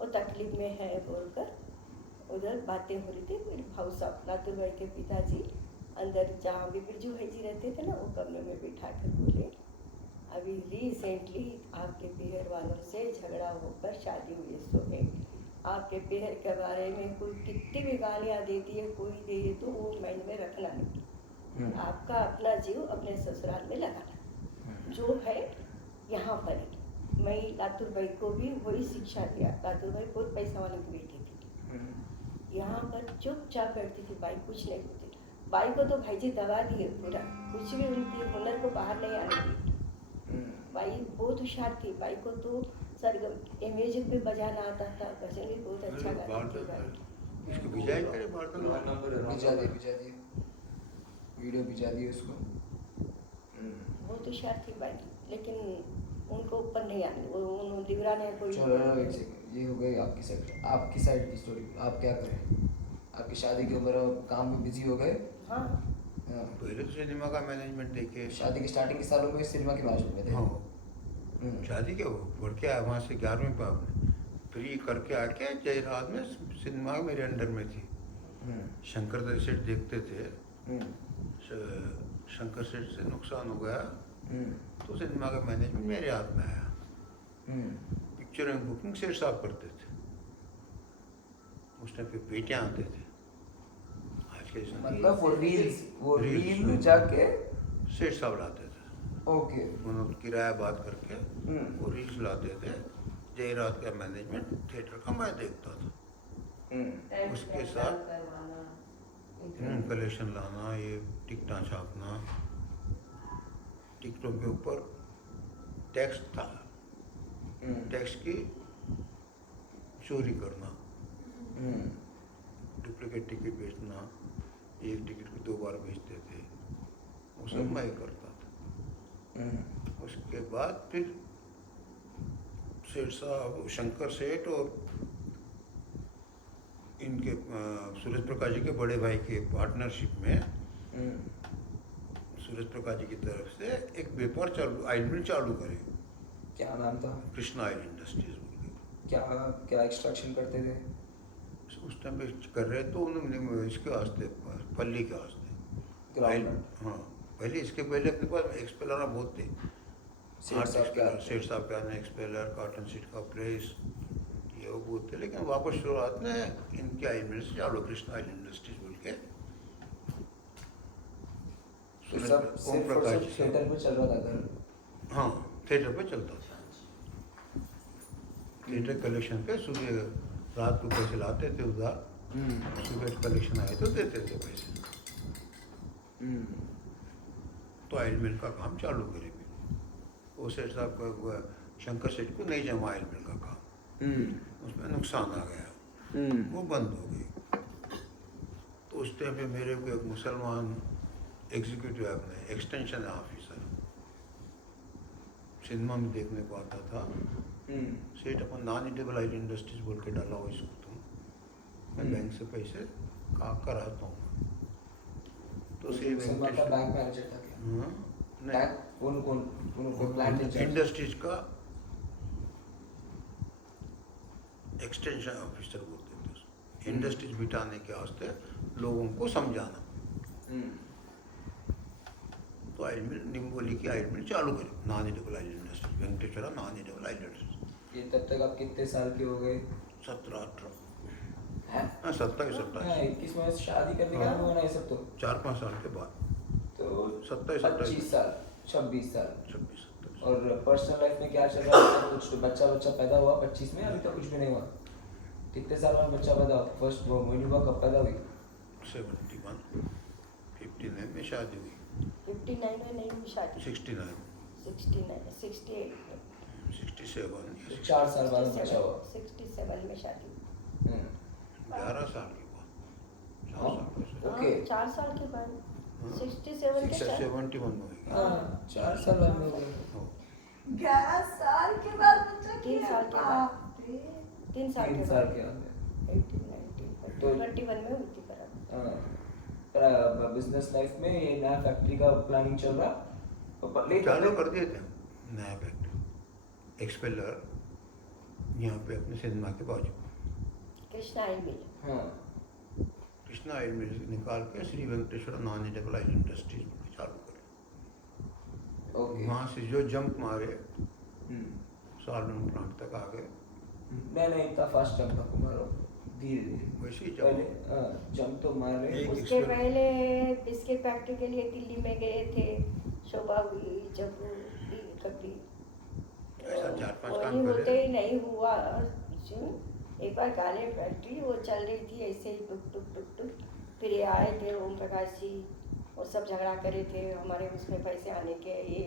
वो तकलीफ में है बोलकर उधर बातें हो रही थी। मेरे भाऊ साहब लातूर भाई के पिताजी अंदर जहाँ भी बिरजू भाई जी रहते थे ना, वो कमरे में बिठा कर बोले, अभी रिसेंटली आपके पीहर वालों से झगड़ा होकर शादी हुई है, सो है आपके पीहर के बारे में कोई कितनी भी गालियाँ देती है, कोई दे तो वो माइंड में रखना नहीं। आपका अपना जीव अपने ससुराल में लगाना, जो है यहाँ पर ही। मैं लातूर भाई को भी वही शिक्षा दिया। लातूर भाई बहुत पैसा वाले की बेटी थी, यहाँ पर चुपचाप बैठती थी, बाई कुछ नहीं होती। बाई को तो भाई जी दबा दिए पूरा, कुछ भी उनकी हुनर को बाहर नहीं आने दी। बाई बहुत होशियार थी, बाई को तो सरगम म्यूजिक भी बजाना आता था, भजन भी बहुत अच्छा गाती थी बाई। इसको भिजाई करे बर्तन भिजा दिए, वीडियो भिजा दिए उसको। बहुत होशियार थी बाई, लेकिन उनको ऊपर नहीं आने, वो दिवरा ने कोई। चलो एक सेकंड, ये हो गई आपकी साइड की स्टोरी। आप क्या करें, आपकी शादी की उम्र, काम में बिजी हो गए? हाँ, पहले तो सिनेमा का मैनेजमेंट देखे। शादी के स्टार्टिंग के सालों में सिनेमा के मैनेजमेंट में थे? हाँ शादी क्या वो पढ़ के आया वहाँ से 11वीं फ्री करके आके जयराज में सिनेमा मेरे अंडर में थी। शंकर दत्त सेठ देखते थे, शंकर सेठ से नुकसान हो गया तो सिनेमा का मैनेजमेंट मेरे हाथ में आया। पिक्चर में बुकिंग सेठ साहब करते थे, उस टाइम पे पेटियाँ आते थे। आज के मतलब वो रील्स रील जाके सेठ साहब लाते थे, ओके उन्होंने किराया बात करके वो रील्स लाते थे। जयराज का मैनेजमेंट थिएटर का मैं देखता था। उसके साथ कलेक्शन लाना, ये टिकटां छापना, टिकटों के ऊपर टैक्स था, टैक्स की चोरी करना, डुप्लीकेट टिकट बेचना, एक टिकट को 2 बार बेचते थे, वो सब मैं ही करता था। उसके बाद फिर सेठ साहब, शंकर सेठ और इनके सूरज प्रकाश जी के बड़े भाई के पार्टनरशिप में सूरज प्रकाश जी की तरफ से एक व्यापार चालू, ऑयल मिल चालू करे। क्या नाम था? कृष्णा ऑयल इंडस्ट्रीज बोल के। क्या क्या एक्सट्रैक्शन करते थे? उस टाइम पे कर रहे तो उन्होंने इसके वास्ते, पल्ली के वास्ते ग्राउंड। हाँ, पहले इसके पहले अपने पास एक्सपेलर बहुत थे। सेठ साहब के आने एक्सपेलर, कॉटन सीट का प्रेस, ये वो बहुत थे। लेकिन वापस शुरुआत में इनके ऑयल मिल से चालू, कृष्णा ऑयल इंडस्ट्रीज बोल के। सब ओम प्रकाश जी थिएटर में चल रहा था घर। हाँ, थिएटर पे चलता था। थिएटर कलेक्शन पे सुबह रात को पैसे लाते थे उधार, सुबह कलेक्शन आए तो देते थे पैसे। तो ऑयल मिल का काम चालू करे। वो सेठ साहब का, शंकर सेठ को नहीं जमा ऑयल मिल का काम, उसमें नुकसान आ गया, वो बंद हो गई। तो उस टाइम पे मेरे को एक मुसलमान एग्जीक्यूटिव अपने एक्सटेंशन ऑफिसर सिनेमा में देखने को आता था। सेठ अपन नॉन ईटेबल ऑयल इंडस्ट्रीज बोल के डाला हो इसको, तुम मैं बैंक से पैसे कराता हूँ। तो सेठ बैंक मैनेजर था क्या? इंडस्ट्रीज का एक्सटेंशन ऑफिसर बोलते थे उसको। इंडस्ट्रीज बिठाने के वास्ते लोगों को समझाना। तो ऑयल मिल, निम्बोली की ऑयल मिल चालू करी, non edible oil industries, Venkateshwara non edible oil industries. ये तब तक आप कितने साल के हो गए? 17-18 हैं? 27-28 21 में शादी करने का हुआ ना ये सब? तो 4-5 साल के बाद तो 27-28 25 साल 26 साल। 26-27 और पर्सनल लाइफ में क्या चल रहा है? कुछ बच्चा पैदा हुआ 25 में? अभी तक कुछ भी नहीं हुआ? कितने साल में बच्चा पैदा हुआ? फर्स्ट वो मोहिनी कब पैदा हुई? 71, 59 में शादी हुई। 59 में नहीं हुई शादी, 69, 69, 68 में, 67, 4 साल बाद बच्चा हुआ। 67 में शादी। 11 साल के बाद, 4 साल के बाद। ओके। 4 साल के बाद 67 के शादी। 71 में हुई। 4 साल बाद में हो गए। 11 साल के बाद बच्चा 3 साल के बाद, 3 साल 3 के साल बाद, के बाद 18, 19, तो- 21 में हुई थी बराबर। बिजनेस लाइफ में ये नया फैक्ट्री का प्लानिंग चल रहा तो चालू कर दिए थे नया फैक्ट्री, एक्सपेलर यहाँ पे अपने सिनेमा के बाजू कृष्णा ऑयल मिल। हाँ। कृष्णा ऑयल मिल निकाल के Shri Venkateshwar non edible oil industries में चालू करे। ओके। वहाँ से जो जंप मारे सालमन प्लांट तक आ गए। नहीं इतना फास्ट जंप ना मारो, धीरे धीरे। वैसे ही पहले जंप जंप तो मार रहे एक- उसके पहले बिस्किट फैक्ट्री के लिए दिल्ली में गए थे, शोभा हुई जब कभी ऐसा 4-5 वही काम होते करे। ही नहीं हुआ। एक बार गाले फैक्ट्री वो चल रही थी ऐसे ही टुक टुक टुक टुक, फिर ये आए थे ओम प्रकाश जी, वो सब झगड़ा करे थे हमारे उसमें पैसे आने के, ये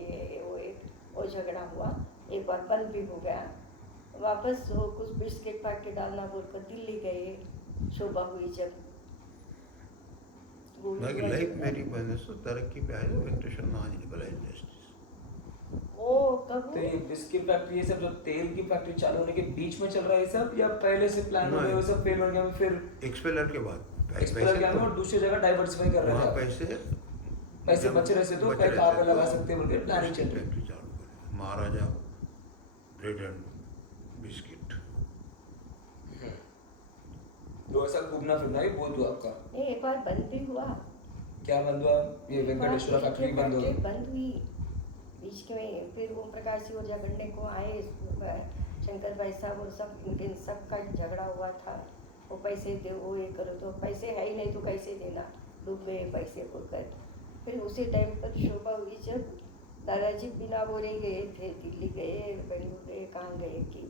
वो झगड़ा हुआ। एक बार बंद भी हो गया, वापस वो कुछ बिस्किट फैक्ट्री डालना बोलकर दिल्ली गए, शोभा हुई जब। बाकी लाइफ मेरी बहन से तरक्की पे आए Venkateshwar non edible oil industries. वो कब तो ये बिस्किट फैक्ट्री ये सब जो तेल की फैक्ट्री चालू होने के बीच में चल रहा है ये सब, या पहले से प्लान हो गया वो सब फेल हो गया फिर एक्सपेलर के बाद एक्सप्लोर किया और दूसरी जगह डाइवर्सिफाई कर रहे वहाँ थे? पैसे बच रहे थे तो बच कहीं रहे कहाँ थे पे लगा तो सकते हैं बोल के प्लानिंग चल रही फैक्ट्री चालू करी, महाराजा ब्रेड एंड बिस्किट तो ऐसा घूमना फिरना भी बहुत हुआ आपका। नहीं, एक बार बंद भी हुआ। क्या बंद हुआ? ये वेंकटेश्वरा फैक्ट्री बंद हो गई। बंद हुई बीच में। फिर ओम प्रकाश जी वो झगड़ने को आए, शंकर भाई साहब और सब, इनके सबका झगड़ा हुआ था। वो पैसे दो, वो ये करो, तो पैसे है ही नहीं तो कैसे देना, डूब गए पैसे बोलकर। फिर उसी टाइम पर शोभा हुई जब दादाजी बिना बोले गए थे, दिल्ली गए, बेंगलुरु गए, कहाँ गए कि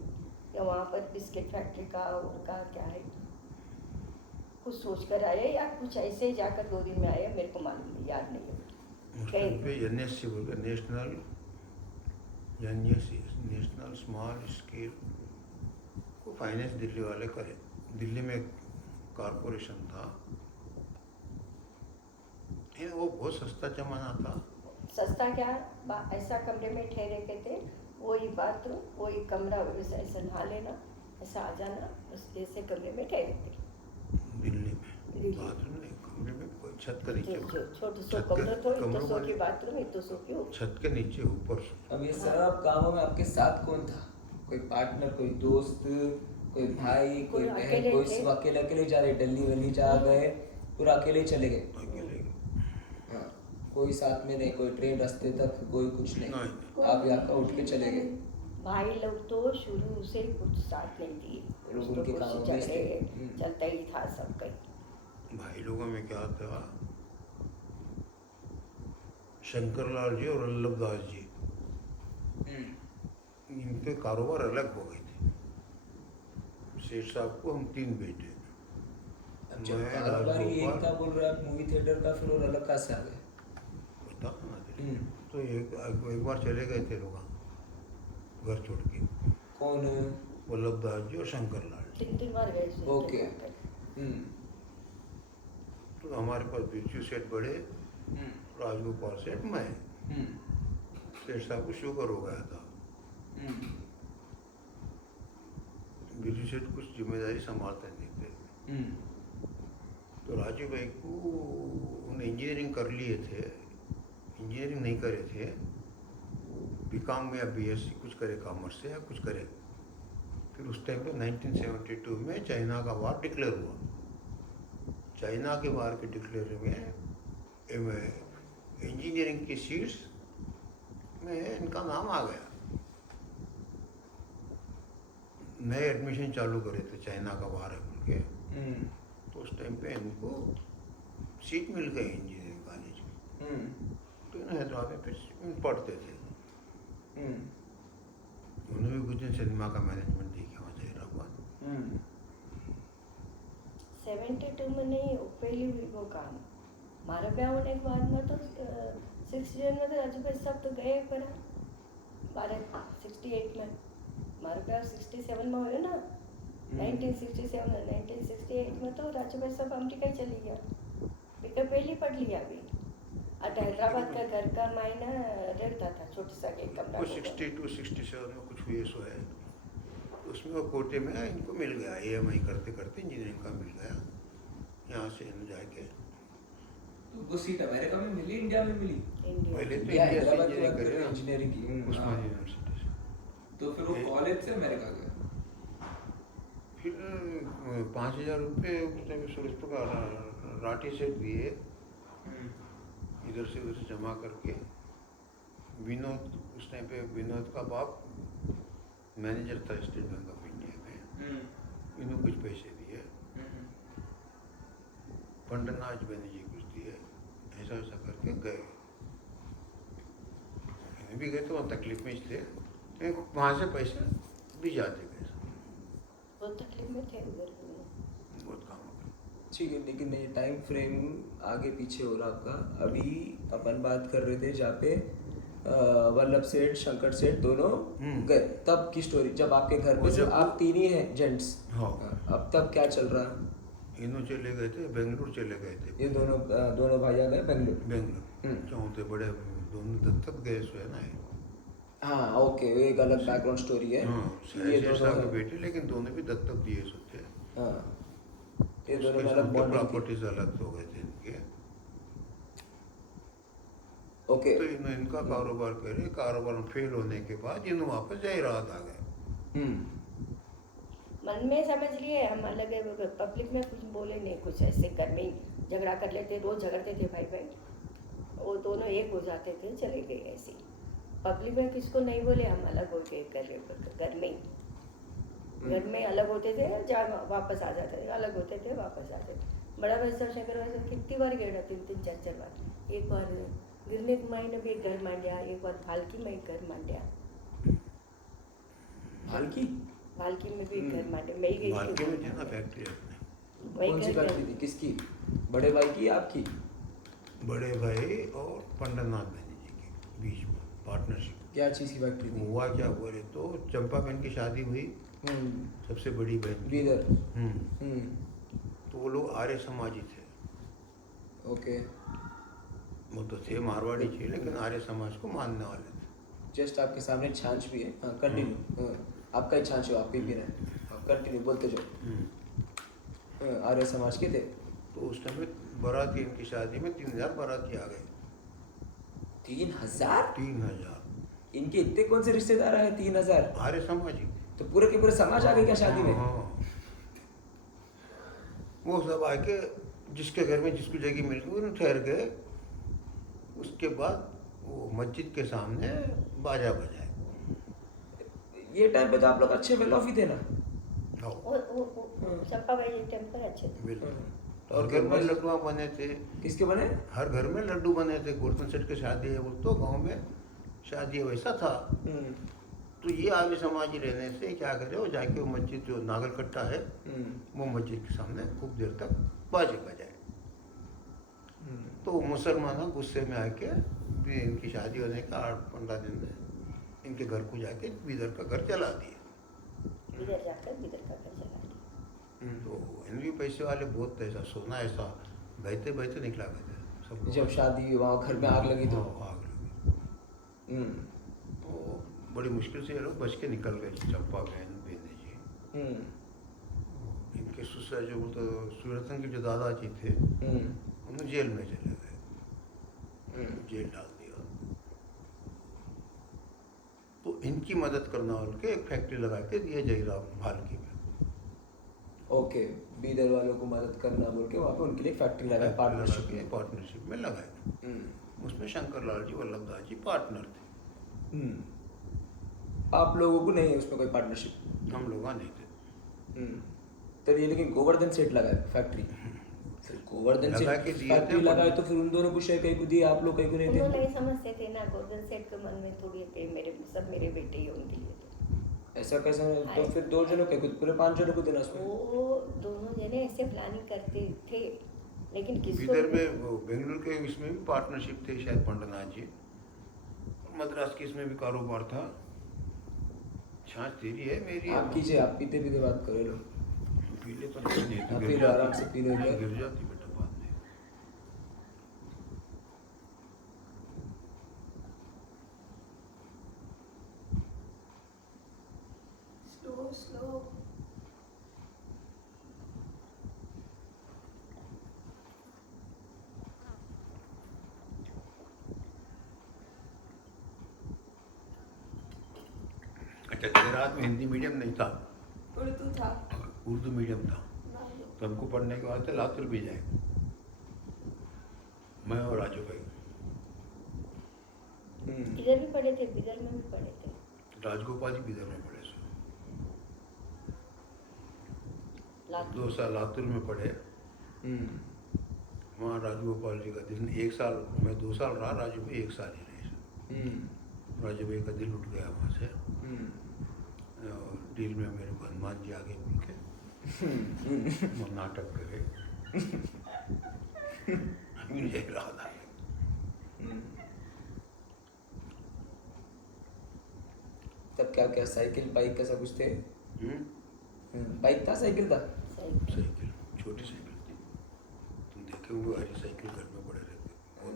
या वहाँ पर बिस्किट फैक्ट्री का और का क्या है, कुछ सोच कर आए या कुछ ऐसे ही जाकर 2 दिन में आए, मेरे को मालूम नहीं, याद नहीं है। उस टाइम पे NSC बोल के नेशनल नेशनल स्मॉल स्केल को फाइनेंस दिल्ली वाले करे। दिल्ली में कॉरपोरेशन था, वो बहुत सस्ता जमाना था। सस्ता क्या, ऐसा कमरे में ठहरे के थे, वही बाथरूम, वही कमरा, वैसा ऐसा नहा लेना, ऐसा आ जाना, बस ऐसे कमरे में ठहरे थे दिल्ली में बाथरूम नहीं, कमरे में कोई छत के नीचे, छोटे सो कमरा तो इतना सो की बाथरूम, इतना सो की छत के नीचे ऊपर। अब ये सब कामों में आपके साथ कौन था? कोई पार्टनर, कोई दोस्त, कोई भाई, कोई बहन, अकेले कोई थे। सिर्फ अकेले अकेले जा रहे, दिल्ली वल्ली जा गए, पूरा अकेले ही चले गए? अकेले हाँ, कोई साथ में नहीं, कोई ट्रेन रास्ते तक, कोई कुछ नहीं, नहीं। आप यहाँ का उठ के चले गए? भाई लोग तो शुरू से कुछ साथ नहीं दिए, लोग उसको उनके कुछ कामों में झगड़े थे। चलता ही था सब कहीं। भाई लोगों में क्या था, शंकरलाल जी और वल्लभ दास जी, इनके कारोबार अलग हो गए थे। सेठ साहब को हम 3 बेटे, अब जब मैं, कारोबार ही एक राजगोपाल, का बोल रहे आप मूवी थिएटर का, फिर और अलग कहाँ से आ गए? बताओ ना तेरे। तो एक बार चले गए थे लोग घर छोड़ के, कौन? वल्लभ दास जी और शंकरलाल जी। 3 बार गए थे। ओके। तो हमारे पास बिरजू सेठ बड़े, राजगोपाल सेठ, मैं। सेठ साहब को शुगर हो गया था। बिरजू सेठ कुछ जिम्मेदारी संभालते नहीं थे, तो राजू भाई को उन्हें इंजीनियरिंग कर लिए थे, इंजीनियरिंग नहीं करे थे, बीकॉम या BSc कुछ करे, कॉमर्स से या कुछ करे। फिर उस टाइम पे 1972 में चाइना का वार डिक्लेयर हुआ। चाइना के वार के डिक्लेयर में इंजीनियरिंग की सीट्स में इनका नाम आ गया। नए एडमिशन चालू करे थे, चाइना का वार है बोल के, तो उस टाइम पे इनको सीट मिल गई इंजीनियरिंग कॉलेज की। तो इन हैदराबाद में फिर पढ़ते थे। उन्होंने भी कुछ दिन सिनेमा का मैनेजमेंट देखा वहाँ हैदराबाद। 72 में नहीं, पहली हुई वो काम। मारा ब्याह होने के बाद में तो 60 में तो राजू भाई साहब तो गए पर 68 में मारा ब्याह 67 में हुआ ना, 1967 में। 1968 में तो राजू भाई साहब अमेरिका ही चली गया, बेटा पहली पढ़ लिया अभी। और हैदराबाद का घर का मायना रहता था, छोटा सा एक कमरा। वो 62 67 में कुछ हुए सो है, उसमें वो कोटे में इनको मिल गया, EMI करते करते इंजीनियरिंग का मिल गया। यहाँ से इन जाके तो वो सीट अमेरिका में मिली, इंडिया में मिली? इंडिया पहले तो या इंडिया से हैदराबाद की बात इंजीनियरिंग कर रहे करे हैं, ना, इंजीनियरिंग की। उस्मान यूनिवर्सिटी से। तो फिर वो कॉलेज से अमेरिका गए? फिर 5000 रुपये उस टाइम सूरज का राठी सेट दिए, इधर से उधर से जमा करके। विनोद, उस टाइम पे विनोद का बाप मैनेजर था स्टेट बैंक ऑफ इंडिया में, इन्होंने कुछ पैसे दिए, पंडनाज बनर्जी कुछ दिए, ऐसा ऐसा करके गए। इन्हें भी गए तो वहाँ तकलीफ में थे, वहाँ से पैसे भी जाते गए, बहुत तकलीफ में थे उधर। बहुत काम हो गया। ठीक है, लेकिन ये टाइम फ्रेम आगे पीछे हो रहा आपका। अभी अपन बात कर रहे थे जहाँ पे वल्लभ सेठ, शंकर सेठ दोनों गए, तब की स्टोरी। जब आपके घर पे सिर्फ आप 3 ही हैं जेंट्स, हाँ। अब तब क्या चल रहा? इन्हों चले गए थे, बेंगलुरु चले गए थे। ये दोनों भाई आ गए बेंगलुरु। बेंगलुरु चौथे बड़े दोनों दत्तक गए सो है ना ये। हाँ ओके, वो एक अलग बैकग्राउंड स्टोरी है। हाँ, ये शेर दोनों साहब के बेटे, लेकिन दोनों भी दत्तक दिए सो थे। हाँ, ये दोनों में अलग बॉन्डिंग थी। प्रॉपर्टीज अलग हो गए थे इनके। ओके। तो इनका कारोबार करे, कारोबार में फेल होने के बाद इन्हों वापस जयरात आ गए। मन में समझ लिए हम अलग है, पब्लिक में कुछ बोले नहीं, कुछ ऐसे घर में ही झगड़ा कर लेते, रोज झगड़ते थे भाई भाई, वो दोनों एक हो जाते थे, चले गए ऐसे ही। पब्लिक में किसको नहीं बोले, हम अलग हो गए घर में ही, घर में अलग होते थे, जहाँ वापस आ जाते थे, अलग होते थे वापस आते थे। बड़ा भाई साहब शंकर भाई साहब कितनी बार गए, 3-3, 4-4 बार। एक बार गिरनीत माई ने भी एक घर मांड्या, एक बार भालकी में एक घर मांड्या, भालकी भालकी में भी एक घर मांडे, मैं ही गई भारतीय में थी। थी ना फैक्ट्री अपने, वही कौन सी घर फैक्ट्री थी, किसकी? बड़े भाई की या आपकी? बड़े भाई और पंडितनाथ बैनर्जी के बीच में पार्टनरशिप। क्या चीज़ की फैक्ट्री थी? हुआ क्या बोले तो चंपा बहन की शादी हुई, सबसे बड़ी बहन की। बीदर। हम्म, तो वो लोग आर्य समाजी थे, ओके, वो तो थे मारवाड़ी थे लेकिन आर्य समाज को मानने वाले थे। जस्ट आपके सामने छाछ भी है, हाँ कंटिन्यू। आपका ही छाछ हो, आप ही भी रहे, कंटिन्यू बोलते जाओ। आर्य समाज के थे। तो उस टाइम में बाराती इनकी शादी में 3000 बाराती आ गए। 3000? 3000 इनके इतने कौन से रिश्तेदार आए 3000? आर्य समाजी। तो पूरे के पूरे समाज आ गए क्या शादी में? हाँ। वो सब आके जिसके घर में जिसको जगह मिल गई उन्हें ठहर गए। उसके बाद वो मस्जिद के सामने बाजा बजाए। ये टाइम पे तो आप लोग अच्छे वेल ऑफ ही थे ना? हाँ, वो चंपा भाई एक टाइम पर अच्छे थे। बिल्कुल। हर घर में लड्डू बने थे, किसके बने? हर घर में लड्डू बने थे। गोवर्धन सेठ की शादी है, वो तो गांव में शादी है, वैसा था। तो ये आर्य समाजी रहने से क्या करे, वो जाके वो मस्जिद जो नागलकट्टा है वो मस्जिद के सामने खूब देर तक बाजे बजाए। तो मुसलमान गुस्से में आके भी इनकी शादी होने का 8-15 दिन में इनके घर को जाके बीदर का घर जला दिया। बिदर जाकर बिदर का घर जला दिया। तो इनके पैसे वाले बहुत थे, ऐसा सोना ऐसा बहते बहते निकला गए थे सब लोग। जब शादी हुई वहाँ घर में आग लगी तो? हाँ, आग लगी। तो बड़ी मुश्किल से ये लोग बच के निकल गए, चंपा बहन बेने जी। इनके ससुर जो तो सूरतन के जो दादाजी थे उन्हें जेल में चले गए, जेल डाल दिया। तो इनकी मदद करना उनके एक फैक्ट्री लगा के दिया जयराम भालकी में। ओके, बीदर वालों को मदद करना बोल के वहाँ पे उनके लिए फैक्ट्री लगाई, पार्टनरशिप में लगाए। उसमें शंकरलाल जी वल्लभदास जी पार्टनर थे। आप लोगों को नहीं है उसमें कोई पार्टनरशिप? हम लोग नहीं थे। तो ये लेकिन गोवर्धन सेठ लगाए फैक्ट्री, फिर गोवर्धन लगा सेठ के दिए फैक्ट्री थे, लगाए तो फिर उन दोनों को शेयर कहीं को दिए, आप लोग कहीं को नहीं उन्होंने थे? नहीं समझते थे ना, गोवर्धन सेठ के मन में थोड़ी थे मेरे सब मेरे बेटे ही उनके लिए तो। ऐसा कैसा? तो फिर 2 जनों कहीं को, पूरे 5 जनों को देना उसमें? वो दोनों जने ऐसे प्लानिंग करते थे, लेकिन किसको इधर में वो बेंगलुरु के इसमें भी पार्टनरशिप थे शायद पंडितनाथ जी, मद्रास के इसमें भी कारोबार था। छाछ तेरी है मेरी है। आप कीजिए, आप पीते पीते बात करो लो। पीले तो नहीं हाँ, पी लो, आराम से पी लो इधर। गिर जाती बेटा बाद में। Slow slow. अच्छा, गुजरात में हिंदी मीडियम नहीं था, उर्दू था। उर्दू मीडियम था। तो हमको पढ़ने के बाद लातूर भी जाए, मैं और राजू भाई। इधर भी पढ़े थे, बिदर में भी पढ़े थे। राजगोपाल जी बिदर में पढ़े सो, लातूर। 2 साल लातूर में पढ़े। वहाँ राजगोपाल जी का दिल 1 साल, मैं 2 साल रहा, राजू भाई 1 साल ही रहे। राजू भाई का दिल उठ गया वहाँ से। और डील में मेरे को हनुमान जी आगे बोल के वो नाटक करे। मुझे याद आ गया। तब क्या क्या साइकिल बाइक कैसा कुछ थे? बाइक था, साइकिल था? साइकिल छोटी साइकिल थी, तुम देखे होंगे हरी साइकिल घर में पड़े रहते, और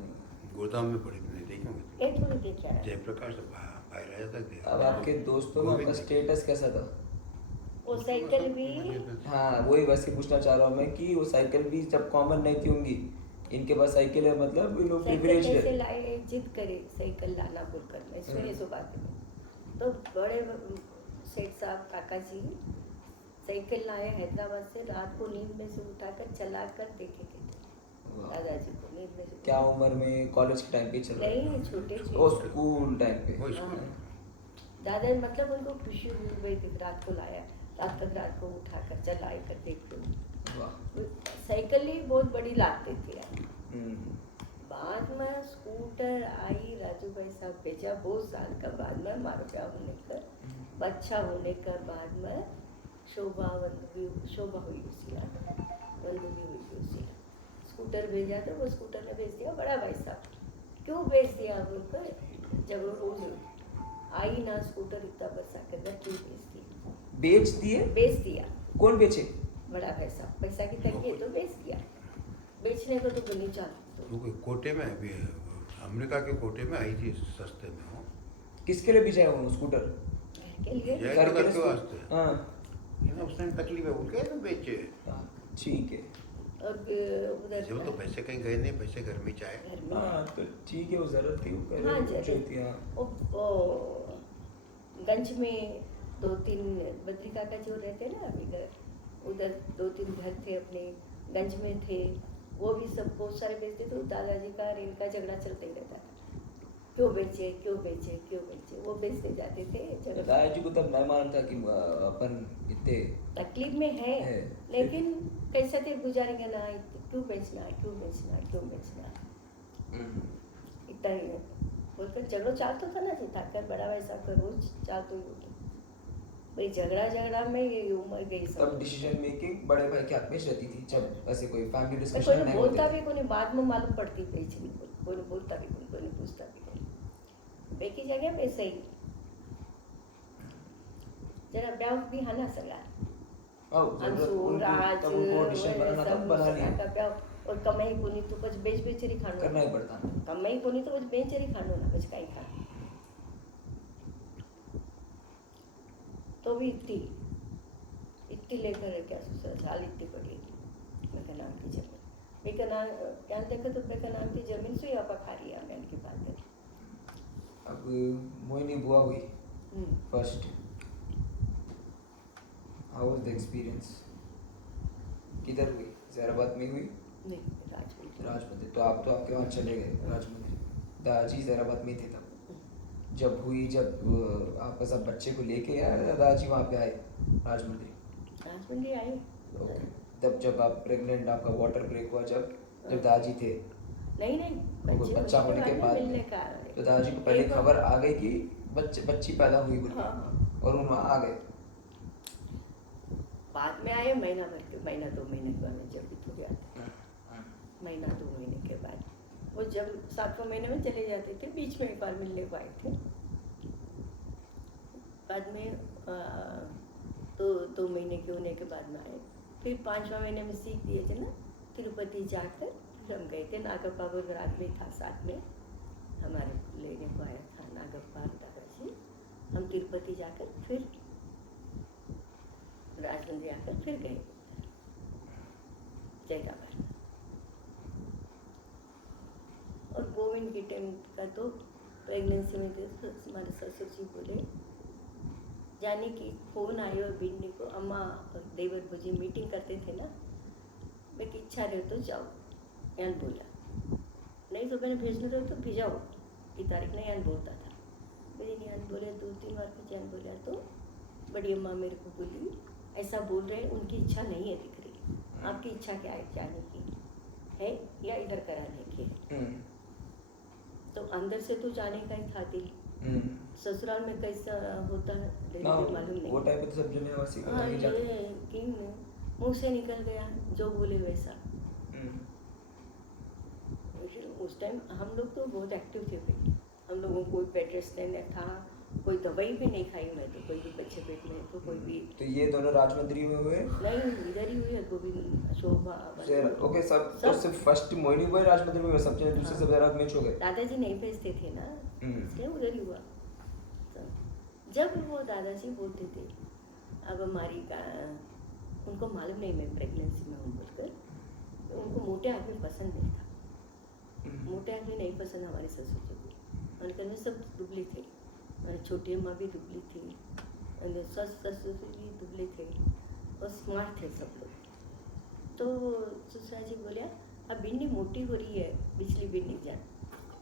गोदाम में पड़े थे, नहीं देखे होंगे? एक थोड़ी देखे आया। जयप्रकाश बाहर आया था देख। अब आपके दोस्तों में आपका स्टेटस कैसा था? वो साइकिल भी हाँ, वही बस ये पूछना चाह रहा हूँ मैं कि वो साइकिल भी जब कॉमन नहीं थी होंगी, इनके पास साइकिल है, मतलब इन लोग साइकिल प्रिविलेज्ड कैसे है। लाए, जिद करे साइकिल लाना बोलकर, मैं सुने सो बात में। तो बड़े सेठ साहब काका जी साइकिल लाए हैदराबाद से, रात को नींद में से उठाकर चलाकर देखे थे वाह। दादाजी को नींद में से। क्या उम्र में? कॉलेज के टाइम पे चल रहा नहीं, छोटे ओ छोटे स्कूल टाइम पे। वो स्कूल दादा मतलब उनको खुशी हुई भाई देख रात को लाया, रात को उठाकर चलाए कर देख लो। वाह। साइकिल ही बहुत बड़ी लाते थे यार। हम्म। बाद में स्कूटर आई, राजू भाई साहब भेजा बहुत साल का बाद में, हमारा ब्याह होने का, बच्चा होने का बाद में शोभा हुई उसी लाख, वंदु भी हुई उसी लाख। स्कूटर भेजा तो वो स्कूटर ने भेज दिया बड़ा भाई साहब, क्यों भेज दिया बोलकर, जब वो रोज आई ना स्कूटर इतना बरसा कर क्यों भेज दिया, बेच दिए? बेच दिया कौन बेचे? बड़ा भाई साहब, पैसा की तंगी है तो बेच दिया, बेचने को तो बनी चालू। वो कोई कोटे में अभी अमेरिका के कोटे में आई थी सस्ते में हो। किसके लिए बेचा है वो स्कूटर? घर के लिए जय घर के करके लिए वास्ते। हाँ। ये ना उस टाइम तकलीफ है उनके तो बेचे। हाँ, ठीक है। और उधर जब तो पैसे कहीं गए नहीं, पैसे घर में चाहे। घर में हाँ तो ठीक है, वो जरूरत थी, वो कर हाँ, जो जरूरत। थी। हाँ। वो गंज में 2-3 बद्री काका जो रहते ना अभी घर, उधर 2-3 घर थे अपने गंज में थे, वो भी सब बहुत सारे बेचते थे। दादाजी का और इनका झगड़ा चलता ही रहता था, क्यों बेचे क्यों बेचे क्यों बेचे, वो बेचते जाते थे झगड़ा। दादाजी को तब मैं मानता कि अपन इतने तकलीफ में है, लेकिन कैसे थे गुजारेंगे ना, क्यों बेचना क्यों बेचना क्यों बेचना, इतना ही बोलकर झगड़ो चालतो था ना, जिताकर बड़ा भाई साहब का रोज चालतो ही होता भाई, झगड़ा में ये उम्र गई तब सब। डिसीजन मेकिंग बड़े भाई के हाथ में रहती थी, जब ऐसे कोई फैमिली कोई डिस्कशन ने नहीं बोलता होते भी, कोई बाद में मालूम पड़ती बेचनी, कोई ने बोलता भी, कोई ने पूछता भी नहीं, बेकी जगह पे सही जरा ब्याह भी है ना सगा, अंशु राज तब उनको डिसीजन बनाना सब तब बना लिया, का ब्याह, और कमाई कोनी तो कुछ बेच री खानो, करना ही पड़ता। कमाई कोनी तो कुछ बेच री खानो ना, कुछ काई खानो तो भी इतनी लेकर क्या ससुराल इतनी पड़ेगी, मेरे नाम की जमीन, मेरे नाम क्या देखो तो मेरे नाम की जमीन से आप खा रही है, मैंने की बात है। अब मोहिनी बुआ हुई first, how was the experience? किधर हुई? जहराबाद में हुई? नहीं, राजमंदिर। तो आप तो आपके वहाँ चले गए राजमंदिर, दादाजी जहराबाद में थे तब जब हुई, जब आप सब बच्चे को लेके आए दादाजी वहाँ पे आए राजमंदिर? आए। ओके। तब जब आप प्रेग्नेंट, आपका वाटर ब्रेक हुआ, जब दादाजी थे, नहीं बच्चा होने के बाद मिलने में, का तो दादाजी को पहले खबर आ गई कि बच्ची पैदा हुई बोल के, हाँ। और वो वहाँ आ गए। बाद में आए महीना 2 महीने के बाद जब भी थोड़ी आते, महीना 2 महीने के बाद वो जब 7वें महीने में चले जाते थे, बीच में एक बार मिलने को आए थे, बाद में 2 महीने के होने के बाद में आए, फिर 5वें महीने में सीख दिए थे ना, तिरुपति जाकर फिर हम गए थे, नागप्पा रात में था साथ में, हमारे लेने को आया था नागप्पा दादाजी, हम तिरुपति जाकर फिर राजमंदिर आकर फिर गए जयराबाद। और गोविंद के टाइम का तो प्रेगनेंसी में थे तो हमारे ससुर जी बोले जाने की फ़ोन आए और भिंडी को, अम्मा और देवर भुजी मीटिंग करते थे ना, मैं की इच्छा रहे तो जाओ, यान बोला, नहीं तो मैंने भेजने रहे तो भेजाओ की तारीख नहीं, यान बोलता था, मुझे नहीं यान बोले, 2-3 बार कुछ यान बोला तो बड़ी अम्मा मेरे को बोली ऐसा बोल रहे हैं, उनकी इच्छा नहीं है दिख रही, आपकी इच्छा क्या है जाने की है या इधर कराने की है? तो अंदर से तो जाने का ही था दिल, ससुराल में कैसा होता है मालूम नहीं, वो टाइप तो सब जने वासी हाँ, करने जाते। लेकिन मुंह से निकल गया जो बोले वैसा। उस टाइम हम लोग तो बहुत एक्टिव थे भाई, हम लोगों को कोई बेड रेस्ट नहीं था, कोई दवाई भी नहीं खाई मैं तो, कोई भी बच्चे पेट में तो कोई भी तो ये दोनों राजमंदिर में हुए? नहीं, इधर ही हुई है, गोविंद शोभा। ओके, सब तो सिर्फ फर्स्ट मोहिनी हुए राजमंदिर में हुए, सब जने दूसरे सब जगह मैच हो गए। दादाजी नहीं भेजते थे ना, इसलिए उधर ही हुआ। जब वो दादाजी बोलते थे अब हमारी उनको मालूम नहीं मैं प्रेगनेंसी में हूँ बोलकर, तो उनको मोटे आदमी पसंद नहीं था, मोटे आदमी नहीं पसंद हमारे ससुर जी को, उनके अंदर सब दुबले थे, हमारी छोटी अम्मा भी दुबली थी, ससुर भी दुबले थे, और स्मार्ट थे सब लोग। तो ससुरा जी बोलिया अब भिंडी मोटी हो रही है, बिजली भिंडी जान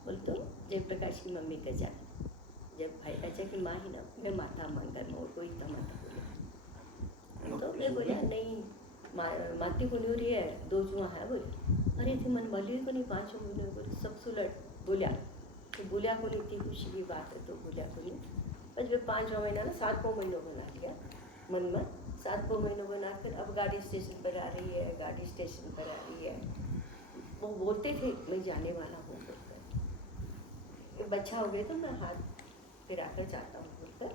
बोल तो जयप्रकाश की मम्मी का जान। जब भाई अच्छा की माँ ही ना मैं माता मांगर मोर को इतना माता बोले तो मैं बोलिया नहीं माती को नहीं हो रही है, 2 जुआ है बोले। अरे थी मन बोली को नहीं 5 महीने बोले सब सुलट बोलिया तो बोलिया को नहीं थी खुशी की बात है तो बोलिया को नहीं बस वे 5वां महीना ना 7वां महीनों बना लिया मन में 7वां महीनों बनाकर अब गाड़ी स्टेशन पर आ रही है, गाड़ी स्टेशन पर आ रही है। वो बोलते थे मैं जाने वाला हूँ बोलकर, बच्चा हो गया तो मैं हाथ फिराकर जाता हूँ बोलकर।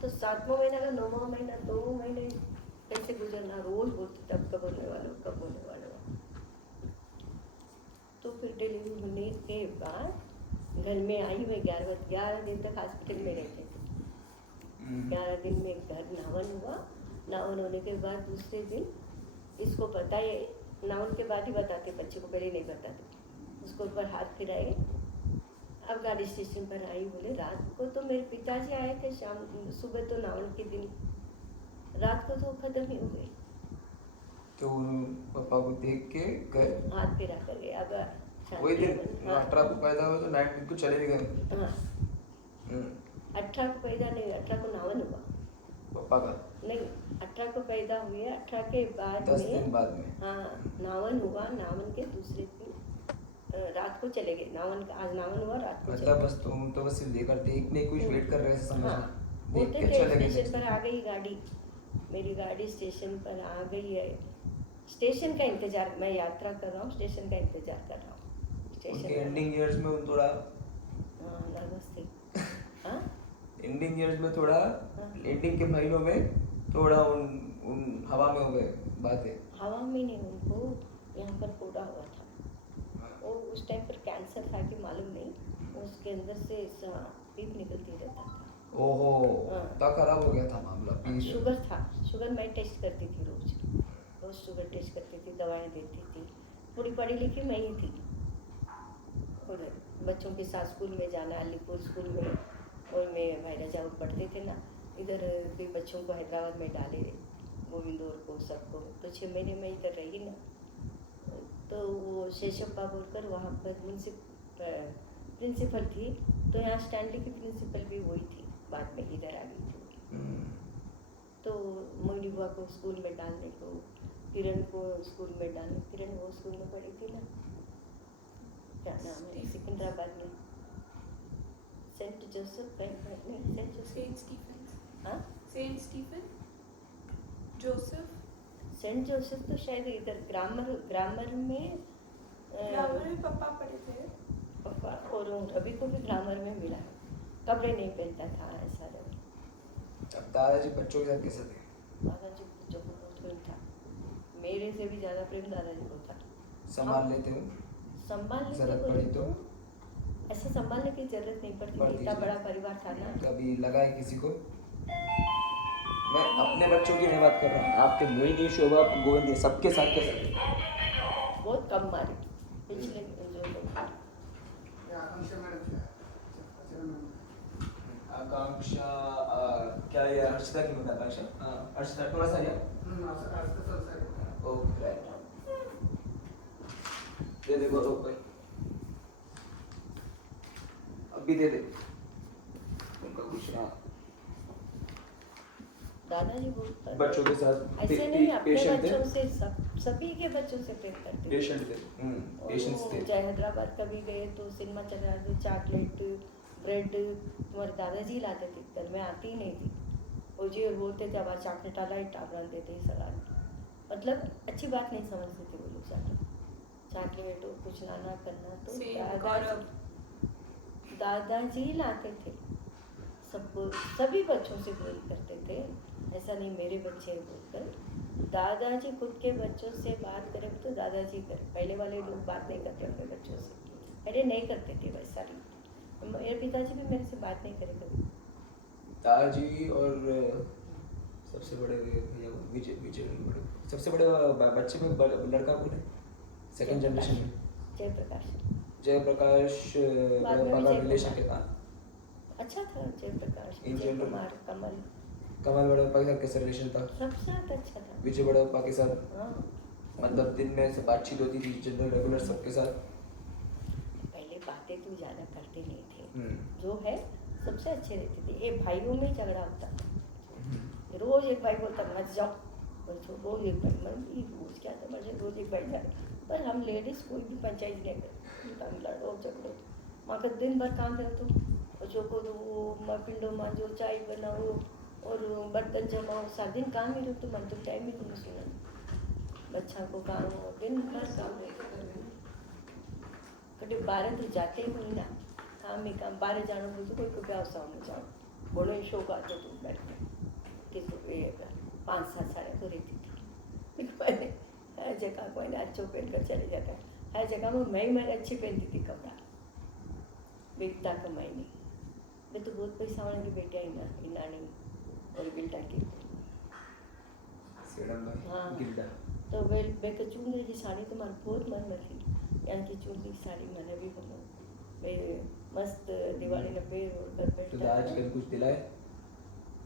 तो 7वां महीना का 9वां महीना 2 महीने कैसे गुजरना रोज बोलते तब कब होने वाला कब होने वाला। तो फिर डिलीवरी होने के बाद घर में आई मैं 11 दिन तक हॉस्पिटल में रहते थे। 11 दिन में घर नावन हुआ, नावन होने के बाद दूसरे दिन इसको पता है, नावन के बाद ही बताते बच्चे को, पहले नहीं बताते। उसको ऊपर हाथ फिराए, अब गाड़ी स्टेशन पर आई बोले रात को तो मेरे पिताजी आए थे, शाम सुबह तो नावन के दिन, रात को तो खत्म ही हो गई। तो पापा को देख के गए, हाथ फिरा कर गए। अब वही दिन 18 को पैदा हुआ तो 9 को चले भी गए। हाँ 18 को पैदा नहीं, 18 को नावन हुआ पापा का नहीं, 18 को पैदा हुए, 18 के बाद 10 में दिन बाद में हाँ नावन हुआ। नावन के दूसरे दिन रात को चले गए। नावन का आज नावन हुआ, रात को मतलब बस तुम तो बस लेकर देखने कुछ वेट कर रहे थे समझना। हाँ देख बोलते के थे चले स्टेशन गए। पर आ गई गाड़ी, मेरी गाड़ी स्टेशन पर आ गई है। स्टेशन का इंतजार, मैं यात्रा कर रहा हूँ, स्टेशन का इंतजार कर रहा हूँ। उनके स्टेशन एंडिंग इयर्स में उन थोड़ा नर्वस थी। हाँ एंडिंग इयर्स में थोड़ा हाँ। एंडिंग के महीनों में थोड़ा उन हवा में हो गए बातें। हवा में नहीं, उनको यहाँ पर फोड़ा हुआ था। वो उस टाइम पर कैंसर था कि मालूम नहीं, उसके अंदर से पीप निकलती रहता था। ओहो हाँ। इतना खराब हो गया था मामला। पीस शुगर था, शुगर मैं टेस्ट करती थी रोज शुगर टेस्ट करती थी, दवाएं देती थी। थोड़ी पढ़ी लिखी मैं ही थी, और बच्चों के साथ स्कूल में जाना, अलीपुर स्कूल में, और में भाई राजा पढ़ते थे ना, इधर भी बच्चों को हैदराबाद में डाले गोविंदौर को सबको, तो 6 महीने में इधर रही ना। तो वो शेषप्पा बोलकर वहाँ पर प्रिंसिपल थी, तो यहाँ स्टैंडली की प्रिंसिपल भी वही थी, बाद में इधर आ गई थी। तो मोइनी बुआ को स्कूल में डालने को, किरण को स्कूल में डालने, किरण वो स्कूल में पढ़ी थी ना, क्या नाम है, सिकंदराबाद में, सेंट जोसेफ नहीं, सेंट जोसेफ, सेंट स्टीफन, हाँ Saint Stephen Joseph, Saint Joseph तो शायद इधर ग्रामर में ग्रामर में पापा पढ़े थे। पापा, और रवि को भी ग्रामर में मिला है, कपड़े नहीं पहनता था ऐसा रवि। अब दादाजी बच्चों के साथ कैसे थे? दादाजी बच्चों को बहुत प्रेम था, मेरे से भी ज़्यादा प्रेम दादाजी को था। संभाल लेते हो? संभालने की जरूरत बोले पड़ी तो? ऐसे संभालने की जरूरत नहीं पड़ती, पड़ती इतना थी। बड़ा परिवार था ना। कभी लगा है किसी को? मैं अपने बच्चों की नहीं बात कर रहा हूँ, आपके मोहिनी, शोभा, गोविंद, ये सबके साथ कैसे थे? बहुत कम मारे पिछले जो लोग। आकांक्षा मैडम से अच्छा मैम आकांक्षा क्या ये हर्षिता की बात? आकांक्षा हर्षिता थोड़ा सा या ओके राइट दे दे बोलो भाई, अभी दे दे उनका कुछ। हाँ दादाजी बहुत बच्चों के साथ ऐसे नहीं, अपने पेशेंट थे, बच्चों से सभी के बच्चों से प्रेम करते थे। पेशेंट थे, पेशेंट्स थे। चाहे हैदराबाद कभी गए तो सिनेमा चला रहे, चॉकलेट ब्रेड तुम्हारे दादाजी लाते थे, घर में आती ही नहीं थी। वो जी बोलते थे अब चॉकलेट आला टापरान देते ही सगा, मतलब अच्छी बात नहीं समझते थे वो लोग। चॉकलेट और कुछ लाना करना तो दादाजी लाते थे सबको, सभी बच्चों से प्रेम करते थे। ऐसा नहीं मेरे बच्चे बोलकर, दादाजी खुद के बच्चों से बात करें तो दादाजी कर, पहले वाले लोग बात नहीं करते अपने बच्चों से, पहले नहीं करते थे वैसा नहीं। मेरे पिताजी भी मेरे से बात नहीं करे कभी। दादाजी और सबसे बड़े भैया विजय सबसे बड़े बच्चे में लड़का कौन है सेकंड जनरेशन में? जयप्रकाश। जयप्रकाश बाद में पापा विजय रिलेशन कुमार। के था अच्छा था Jayaprakash, In Vijay general? Kumar, कमल, कमल बड़े पापा के साथ कैसा रिलेशन था? सबसे साथ अच्छा था। विजय बड़े पापा के साथ हाँ, मतलब दिन में से बातचीत होती थी जनरल रेगुलर सबके साथ? पहले बातें तो ज़्यादा करते नहीं थे, हम्म। जो है सबसे अच्छे रहते थे। ये भाइयों में झगड़ा होता था, रोज एक भाई बोलता मत जाओ, बच्चों रोज एक भाई, मैं भी रोज क्या था, मुझे रोज एक भाई जाए। पर हम लेडीज़ कोई भी पंचायत नहीं करते, लड़ो झगड़ो, वहाँ का दिन भर काम रहे तो बच्चों को दो, पिंडो मांजो, चाय बनाओ और बर्तन जमाओ, सारा दिन काम ही रहो तो मन तो टाइम ही नहीं सुना। बच्चा को काम हो, दिन भर काम रहे, कभी 12 तो जाते ही नहीं ना, काम ही काम। 12 जाना बोलते कोई को व्यवसाय में जाओ, बोलो शौक आते तुम बैठ के किस 5-7 साल तो रहती थी। मैंने हर जगह कोई ना अच्छो पहन कर चले जाता है, हर जगह में मैं अच्छी पहनती थी कपड़ा, बेटा कमाई नहीं। मैं तो बहुत पैसा वाले की बेटियाँ इना नहीं और गिल्डा की। हाँ, गिल्डा तो मैं तो चुन रही थी साड़ी, तो मार बहुत मन में थी यहाँ की चुन रही साड़ी मैंने भी बनो, मैं मस्त दिवाली न पेड़ और घर तो बैठा। आजकल कुछ दिलाए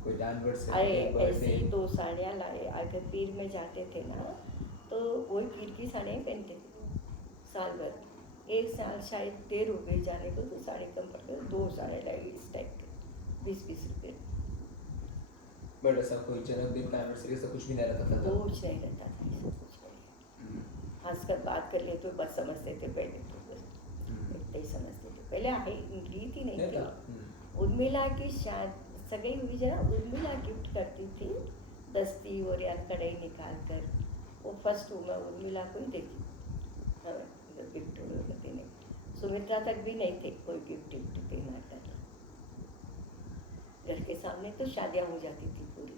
कोई जानवर से? अरे ऐसी 2 साड़ियाँ लाए, अगर पीर में जाते थे ना तो वही पीर की साड़ियाँ पहनते थे साल भर। एक साल शायद देर हो गई जाने को, तो साड़ी कम पड़ गई, 2 साड़ियाँ लाई इस टाइप के 20-20 रुपये। बट ऐसा कोई जन्मदिन का एनिवर्सरी ऐसा कुछ भी नहीं रहता था? कुछ नहीं रहता था, ऐसा कुछ नहीं। हंस कर बात कर लिए तो बस समझते थे, पहले तो बस इतना ही समझते थे। पहले आई रीत ही नहीं थी। उर्मिला की शायद सगाई हुई जरा, उर्मिला गिफ्ट करती थी दस्ती और या कढ़ाई निकाल कर, वो फर्स्ट मैं उर्मिला को ही देखी गिफ्ट देने। सुमित्रा तक भी नहीं थे कोई गिफ्ट देना करना। घर के सामने तो शादियाँ हो जाती थी पूरी।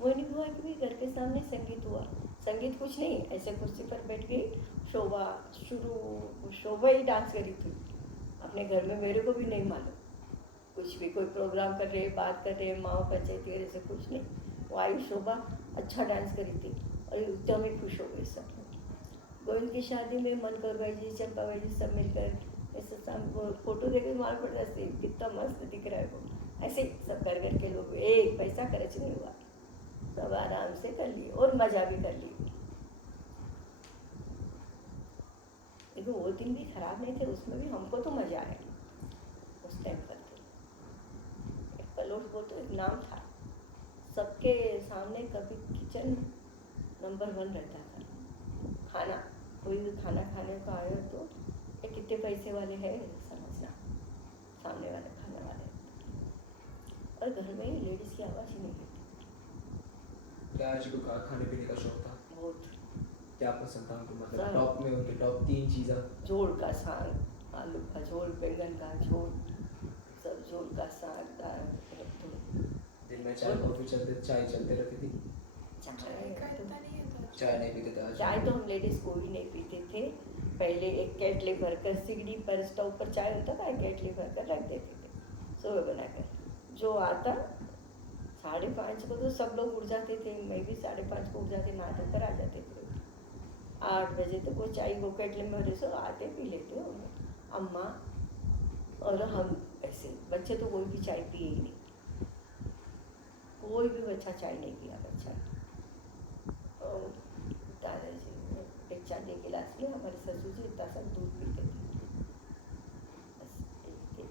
वो नहीं हुआ कि भी घर के सामने संगीत हुआ, संगीत कुछ नहीं, ऐसे कुर्सी पर बैठ गई, शोभा ही डांस करी थी अपने घर में, मेरे को भी नहीं मालूम कुछ भी। कोई प्रोग्राम कर रहे, बात कर रहे, माओ पंचायती ऐसे कुछ नहीं, वो आई शोभा अच्छा डांस करी थी और एकदम ही खुश हो गए सब लोग। गोविंद की शादी में मनकौर भाई जी, चंपा भाई जी सब मिलकर ऐसे फोटो देखे माल पड़ रहा है, कितना मस्त दिख रहा है वो, ऐसे सब घर के लोग, एक पैसा खर्च नहीं हुआ, सब आराम से कर लिए और मजा भी कर ली। देखो वो दिन भी खराब नहीं थे, उसमें भी हमको तो मजा आया उस टाइम पर। पलोट बोलते एक नाम था, सबके सामने कभी किचन नंबर 1 रहता था। खाना, कोई भी खाना खाने को आए तो ये कितने पैसे वाले हैं समझना, सामने वाले खाने वाले। और घर में लेडीज़ की आवाज़ ही नहीं होती। क्या आज को खाने पीने का शौक था? बहुत। क्या पसंद था उनको, मतलब टॉप में उनके टॉप 3 चीज़ें? झोल का साग, आलू का झोल, बैंगन का झोल, सब झोल का साग, दाल। दिन में चाय कॉफी चाय चलते रहती थी? चाय का इतना नहीं होता। चाय नहीं पीते थे आज? चाय तो हम लेडीज़ कोई नहीं पीते थे। पहले एक केटली भरकर सिगड़ी पर स्टोव पर चाय होता था, केटली भरकर रख देते थे सुबह बनाकर। जो आता 5:30 को तो सब लोग उठ जाते थे, मैं भी 5:30 को उठ जाते, नहा धोकर आ जाते थे। 8 बजे तक वो चाय वो केटली में भरे सो आते पी लेते हो अम्मा और हम। ऐसे बच्चे तो कोई भी चाय पिए ही नहीं, कोई भी बच्चा चाय नहीं पिया बच्चा। और दादाजी एक चाय के गिलास में, हमारे ससुर जी इतना सब दूध पीते थे, बस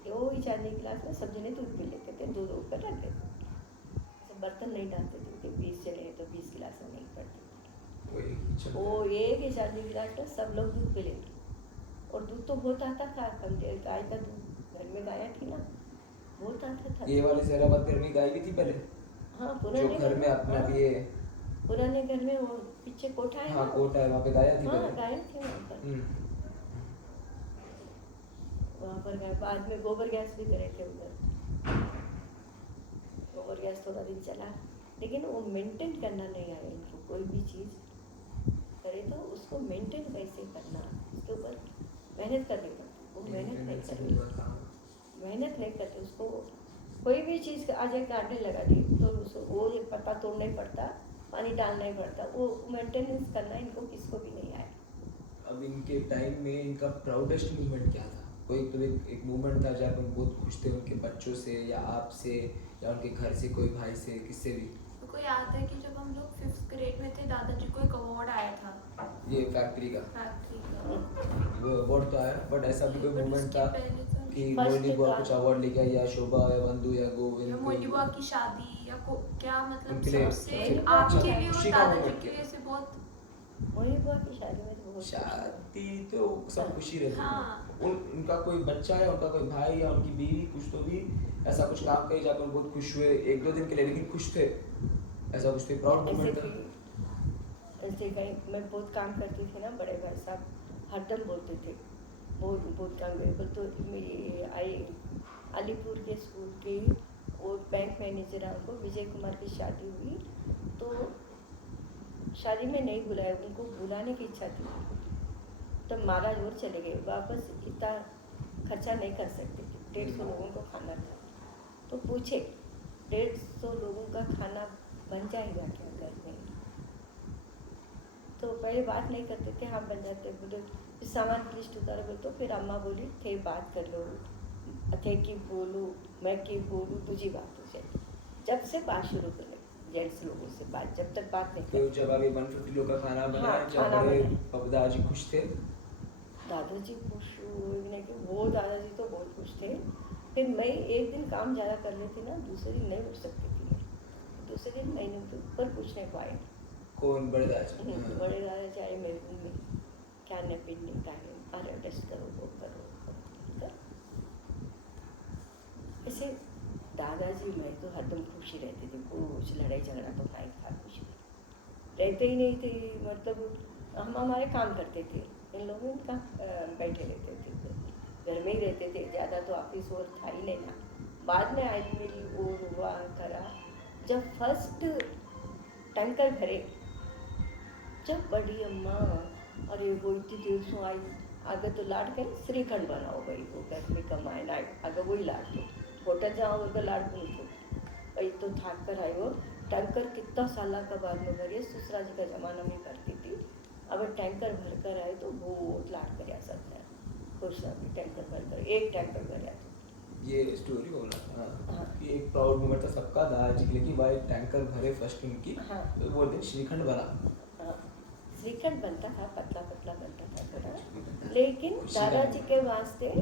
वो ही चाय के गिलास में सब जने दूध पी लेते थे, दूध ऊपर रख देते थे, बर्तन नहीं डालते थे। 20 जने हैं तो 20 गिलास में नहीं पड़ते थे। वो एक ही चाय के गिलास में सब लोग दूध पी लेते। और दूध तो बहुत आता था, कम देर गाय का दूध, घर में गाय थी ना, बहुत आता था। ये वाली जहराबाद घर में गाय भी थी पहले? हाँ, जो पुराने घर में अपना भी ये पुराने घर में वो पीछे कोठा है। हाँ ना, कोठा है, वहाँ पे गाय थी हाँ पहले? गाय थी वहाँ पर। वहाँ पर गाय, बाद में गोबर गैस भी करे थे उधर। गोबर गैस थोड़ा दिन चला, लेकिन वो मेंटेन करना नहीं आया इनको। कोई भी चीज़ करे तो उसको मेंटेन कैसे करना, उसके ऊपर मेहनत करनी पड़ती। वो मेहनत नहीं करती, मेहनत नहीं करते उसको। कोई भी चीज़ आज एक गार्डन लगा दी तो उसको वो एक पत्ता तोड़ना ही पड़ता, पानी डालना ही पड़ता, वो मेंटेनेंस करना इनको किसको भी नहीं आया। अब इनके टाइम में इनका प्राउडेस्ट मूवमेंट क्या था? कोई तो एक मूवमेंट था जहाँ पर बहुत खुश थे उनके बच्चों से या आपसे या उनके घर से कोई भाई से किससे भी? मेरे को याद है कि जब हम लोग 5th ग्रेड में थे दादाजी को एक अवार्ड आया था ये फैक्ट्री का फैक्ट्री का। वो अवार्ड तो आया, बट ऐसा भी कोई But मूवमेंट उसके था पहले तो कि First मोहिनी बुआ का- कुछ अवार्ड लेके आई, या शोभा या बंधु या या गोविंद मोहिनी बुआ की शादी या क्या मतलब उनके लिए सबसे सबसे आपके अच्छा लिए और खुशी का दादाजी moment के लिए से बहुत मोहिनी बुआ की शादी में तो बहुत खुश हुआ। शादी तो सब खुशी रहती है। हाँ। उनका कोई बच्चा या उनका कोई भाई या उनकी बीवी कुछ तो भी ऐसा कुछ काम करे जाकर बहुत खुश हुए 1-2 दिन के लिए, लेकिन खुश थे, ऐसा कुछ तो प्राउड ऐसे मोमेंट था। भी ऐसे कहीं मैं बहुत काम करती थी ना, बड़े भाई साहब हरदम बोलते थे बहुत बहुत काम मेरे को। तो मेरी आई अलीपुर के स्कूल के वो बैंक मैनेजर हैं, उनको विजय कुमार की शादी हुई तो शादी में नहीं बुलाया, उनको बुलाने की इच्छा थी तो महाराज और चले गए वापस। इतना खर्चा नहीं कर सकते थे, 150 लोगों को खाना था तो पूछे 150 लोगों का खाना बन जाएगा क्या घर में? तो पहले बात नहीं करते थे, हाँ बन जाते, बोले फिर सामान की लिस्ट उतारो बोले तो फिर अम्मा बोली थे बात कर लो, थे कि बोलूँ मैं कि बोलूँ तुझी बात हो जाए। जब से बात शुरू कर जेंट्स लोगों से बात, जब तक बात नहीं तो जब अभी 150 लोग का खाना बना, हाँ, जब खाना बड़े बना। पापा दादाजी खुश थे, दादाजी खुश हुए कि वो दादाजी तो बहुत खुश थे। फिर मैं एक दिन काम ज़्यादा कर लेती ना, दूसरे दिन नहीं उठ सकती थी मैं, दूसरे दिन मैं नहीं उठी, ऊपर पूछने को आए कौन बड़े दादाजी? बड़े दादाजी आए मेरे रूम में, क्या नपिन नहीं का है, अरे टेस्ट करो वो करो कर। ऐसे दादाजी मैं तो हरदम खुशी रहती थी, कुछ लड़ाई झगड़ा तो नहीं था, कुछ रहते ही नहीं थे। मतलब हम हमारे काम करते थे, इन लोगों का बैठे रहते थे, घर में ही रहते थे, ज़्यादा तो ऑफिस और था ही नहीं ना। बाद में आई मिल और हुआ करा, जब फर्स्ट टैंकर भरे, जब बड़ी अम्मा अरे वो इतनी देर से आई, आगे तो लाड के श्रीखंड बनाओ भाई, वो घर में कमाए ना आगे वही लाड दो, होटल जाओ उनका लाड पूछो भाई, तो थाक कर आए हो। टैंकर कितना साल का बाद में भरिए, ससुरा जी का ज़माना में भरती थी, अब टैंकर भर कर आए तो बहुत लाड कर सकते हैं, खुश रही टैंकर भर कर, एक टैंकर भर आए। ये स्टोरी बोला। हाँ, हाँ। ये एक प्राउड मोमेंट था सबका दादाजी के लिए कि भाई टैंकर भरे फर्स्ट उनकी, हाँ। तो वो दिन श्रीखंड बना। हाँ, श्रीखंड बनता था, पतला पतला बनता था थोड़ा, लेकिन खुशी दादाजी के वास्ते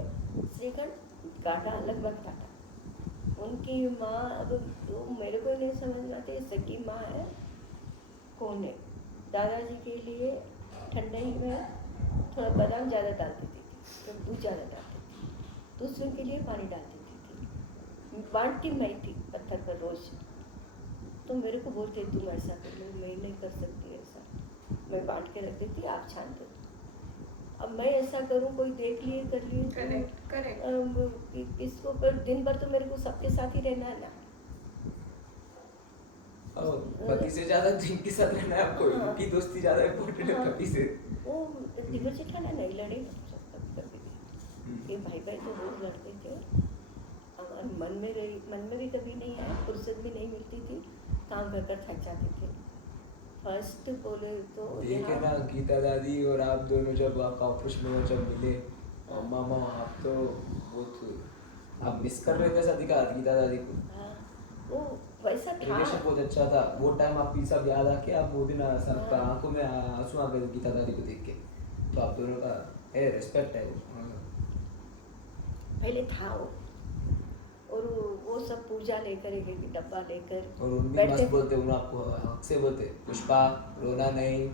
श्रीखंड गाढ़ा अलग बनता था। उनकी माँ, अब तो मेरे को नहीं समझ में आती सगी माँ है कौन है। दादाजी के लिए ठंडाई में थोड़ा बादाम ज़्यादा डालती थी, तो दूध ज़्यादा डालती थी, दूसरों के लिए पानी डालती थी, बांटती मैं थी पत्थर पर रोज। तो मेरे को बोलते तुम ऐसा कर लो, मैं नहीं कर सकती ऐसा, मैं बांट के रख देती, आप छान दो। अब मैं ऐसा करूं, कोई देख लिए कर लिए करेक्ट करेक्ट। इसको पर दिन भर तो मेरे को सबके साथ ही रहना है ना। और पति से ज्यादा जिनके साथ रहना है आपको, हाँ। उनकी दोस्ती ज्यादा इम्पोर्टेंट है हाँ। पति से। वो दिवर जेठाना नहीं लड़े कभी भी, ये भाई भाई तो रोज लड़ते थे। हमारे मन में भी कभी नहीं आया, फुर्सत भी नहीं मिलती थी, काम कर कर थक जाते थे। फर्स्ट बोले तो देखे ना गीता दादी और आप दोनों जब आपका ऑपरेशन हुआ जब मिले, और मामा आप तो बहुत आप मिस कर रहे थे सदिका गीता दादी को। हाँ, वो वैसा था। रिलेशन बहुत अच्छा था वो टाइम, आपकी सब याद आके आप वो दिन सब हाँ। आंखों में आंसू आ गए गीता दादी को देख के, तो आप दोनों का है रिस्पेक्ट है वो। पहले था वो, और वो सब पूजा लेकर एक डब्बा लेकर और उन भी बैठते मस्त थे। बोलते, उन आपको हक से बोलते पुष्पा रोना नहीं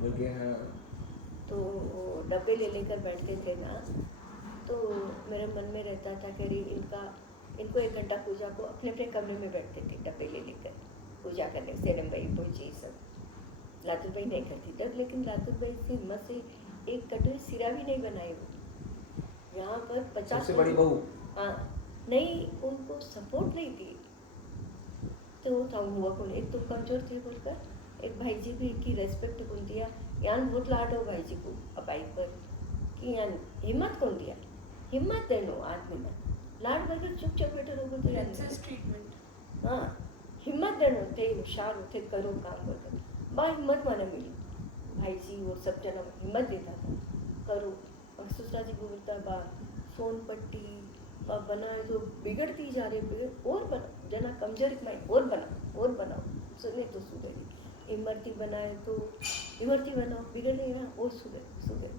बोल के। हाँ तो वो डब्बे ले लेकर बैठते थे ना, तो मेरे मन में रहता था कि अरे इनको 1 घंटा पूजा को अपने अपने कमरे में बैठते थे डब्बे ले लेकर पूजा करने। सेनम भाई पूजी सब लातूर भाई नहीं करती तब, लेकिन लातूर भाई से हिम्मत से एक कटोरी सिरा भी नहीं बनाई वो। यहाँ पर 50 सबसे बड़ी बहू। हाँ नहीं, उनको सपोर्ट नहीं दी तो था हुआ कौन, एक तो कमजोर थे बोलकर, एक भाई जी भी की रेस्पेक्ट कौन दिया, यान बहुत लाड हो भाई जी को अपाई पर कि यान हिम्मत कौन दिया, हिम्मत देनो आदमी में लाड बगैर चुपचाप बैठे रहोगे तो प्रिंसेस ट्रीटमेंट। हाँ हिम्मत देनो थे, होशियार होते करो काम करते, बा हिम्मत माने मिली भाई जी और सब जना हिम्मत देता था करो। और ससुरा जी बोलता बा सोन पट्टी अब बनाए तो बिगड़ती जा रही, और बना जना कमजोर माइंड, और बनाओ सुने तो सुधरेगी। इमरती बनाए तो इमरती बनाओ, बिगड़ नहीं रहा और सुधर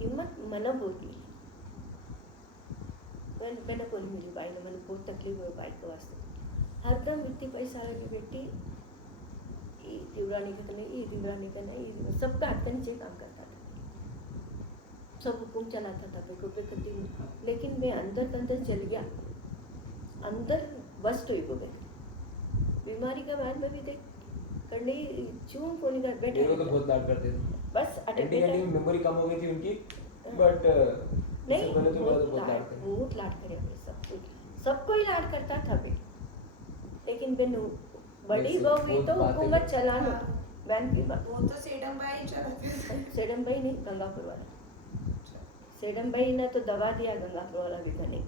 हिम्मत मना बहुत मिली। मैंने बोली मेरी बाई ने, मैंने बहुत तकलीफ हुई बाई के वास्ते, हरदम इतनी पैसा लगी बेटी, ये दिवरानी का नहीं, ये दिवरानी का नहीं, ये सबका हाथ का नीचे काम करता था, सब हुकुम चलाता था बेको पे करती हूँ। लेकिन मैं अंदर चल गया, अंदर बस तो ही गई बीमारी का बाद में भी देख करने चूं को नहीं कर बैठे, मेरे को तो बहुत लाड करते थे, बस आंटी आंटी मेमोरी कम हो गई थी उनकी, बट नहीं बोले तो बहुत बहुत लाड थे। बहुत लाड करे अपने सबको ही लाड करता था बे। लेकिन बेनू बड़ी वैसे बहू हुई बहुत तो बातें हुकूमत करती। चलानो बहन की बात। वो तो सेडम भाई चलाते थे। सेडम भाई नहीं, गंगापुर वाला सेडम भाई ने तो दवा दिया, गंगापुर वाला भी बने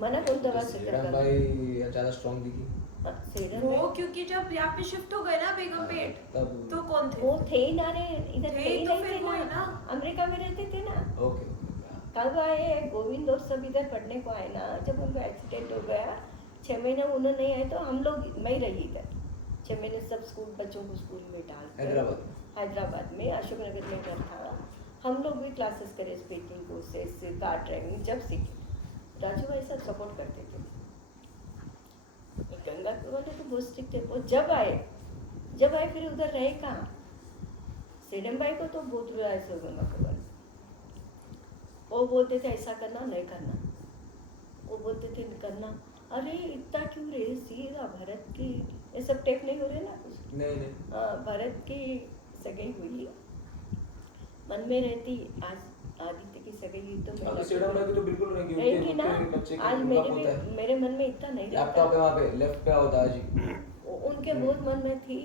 मना कौन दवा से श्रीराम कर भाई ज्यादा स्ट्रांग दिखी सेडम वो भाई क्योंकि जब यहाँ पे शिफ्ट हो गए ना बेगमपेट, तब तो कौन थे? वो थे ही ना रे, इधर थे थे ही तो नहीं फिर थे वही ना, ना। अमेरिका में रहते थे ना। ओके कब आए गोविंद और सब इधर पढ़ने को आए ना, जब उनको एक्सीडेंट हो गया 6 महीने उन्होंने नहीं आए तो हम लोग मैं ही रही इधर 6 महीने, सब स्कूल बच्चों को स्कूल में डाल हैदराबाद में अशोक नगर में घर था, हम लोग भी क्लासेस करे, स्पीकिंग कोर्सेस, कार ड्राइविंग जब सीखे। राजू भाई सब सपोर्ट करते थे, गंगा वाले तो बहुत स्ट्रिक्ट थे। वो जब आए फिर उधर रहे कहाँ, सेडम भाई को तो बहुत बुरा ऐसे गंगा वाले, वो बोलते थे ऐसा करना नहीं करना, वो बोलते थे करना, अरे इतना क्यों रे, सीधा भरत की ये सब टेप नहीं हो रहे ना कुछ, नहीं भरत की सगाई हुई, मन में रहती, आज आदित्य की सगाई हुई तो अब श्रीराम भाई तो बिल्कुल नहीं रहेगी ना, बच्चे के आज उनका पोता है, मेरे मन में इतना नहीं लैपटॉप है रहता, वहाँ पे लेफ्ट पे होता है जी। उनके बहुत मन में थी,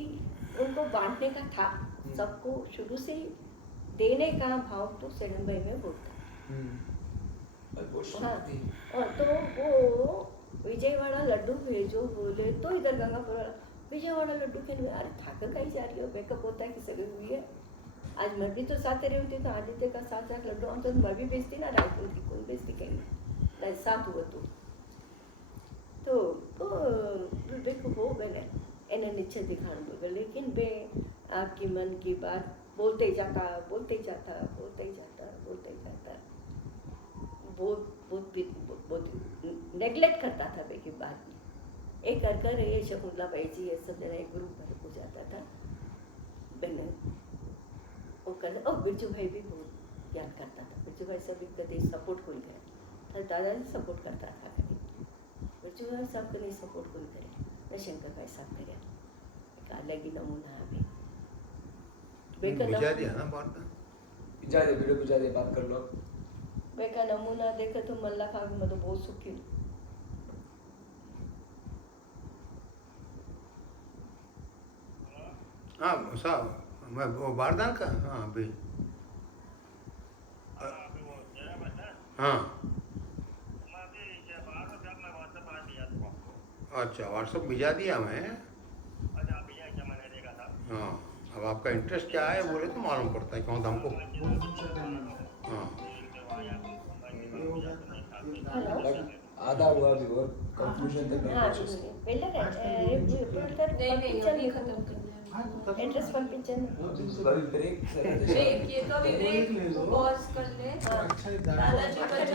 उनको बांटने का था, सबको शुरू से ही देने का भाव तो सेडम भाई में बहुत था। हाँ, और तो वो विजयवाड़ा लड्डू भेजो बोले तो इधर गंगापुर वाला विजयवाड़ा लड्डू के लिए, अरे थाकर कहीं जा रही हो, बैकअप होता है कि सगी हुई है, आज मैं भी तो साथ रही होती तो आदित्य का 7 लड्डू हम तो मैं भी बेचती ना, रायपुर की कौन बेचती कहीं नहीं, साथ हुआ तो देखो हो गए एने नीचे दिखाने बोले, लेकिन बे आपकी मन की बात बोलते ही जाता बहुत नेगलेक्ट करता था बे की बात में, एक कर ये शकुंतला भाई जी ये सब जरा एक ग्रुप भर हो जाता था बन वो कर, और बिरजू भाई भी बहुत याद करता था, बिरजू भाई सब कभी सपोर्ट कोई करे तो दादाजी सपोर्ट करता था, कभी बिरजू भाई साहब को नहीं सपोर्ट कोई करे न शंकर भाई साहब करे, एक अलग ही नमूना अभी बुझा दिया ना बात, जा दे वीडियो बुझा दे, बात कर लो। बेका नमूना देखे तो मल्ला खा मैं तो बहुत सुखी हूँ। हाँ साहब मैं वो बारदान का, हाँ अभी हाँ अच्छा व्हाट्सएप भिजा दिया मैं, हाँ अब आपका इंटरेस्ट क्या है बोले तो मालूम पड़ता है क्यों तो हमको, हाँ हेलो आधा हुआ अभी और कंफ्यूजन तक हाँ नहीं पहुंचे। पहले नहीं अभी खत्म करना है। एड्रेस पंपिंचन ब्रेक ब्रेक, ये तो अभी ब्रेक पॉज कर ले। हाँ अच्छा दादाजी का जो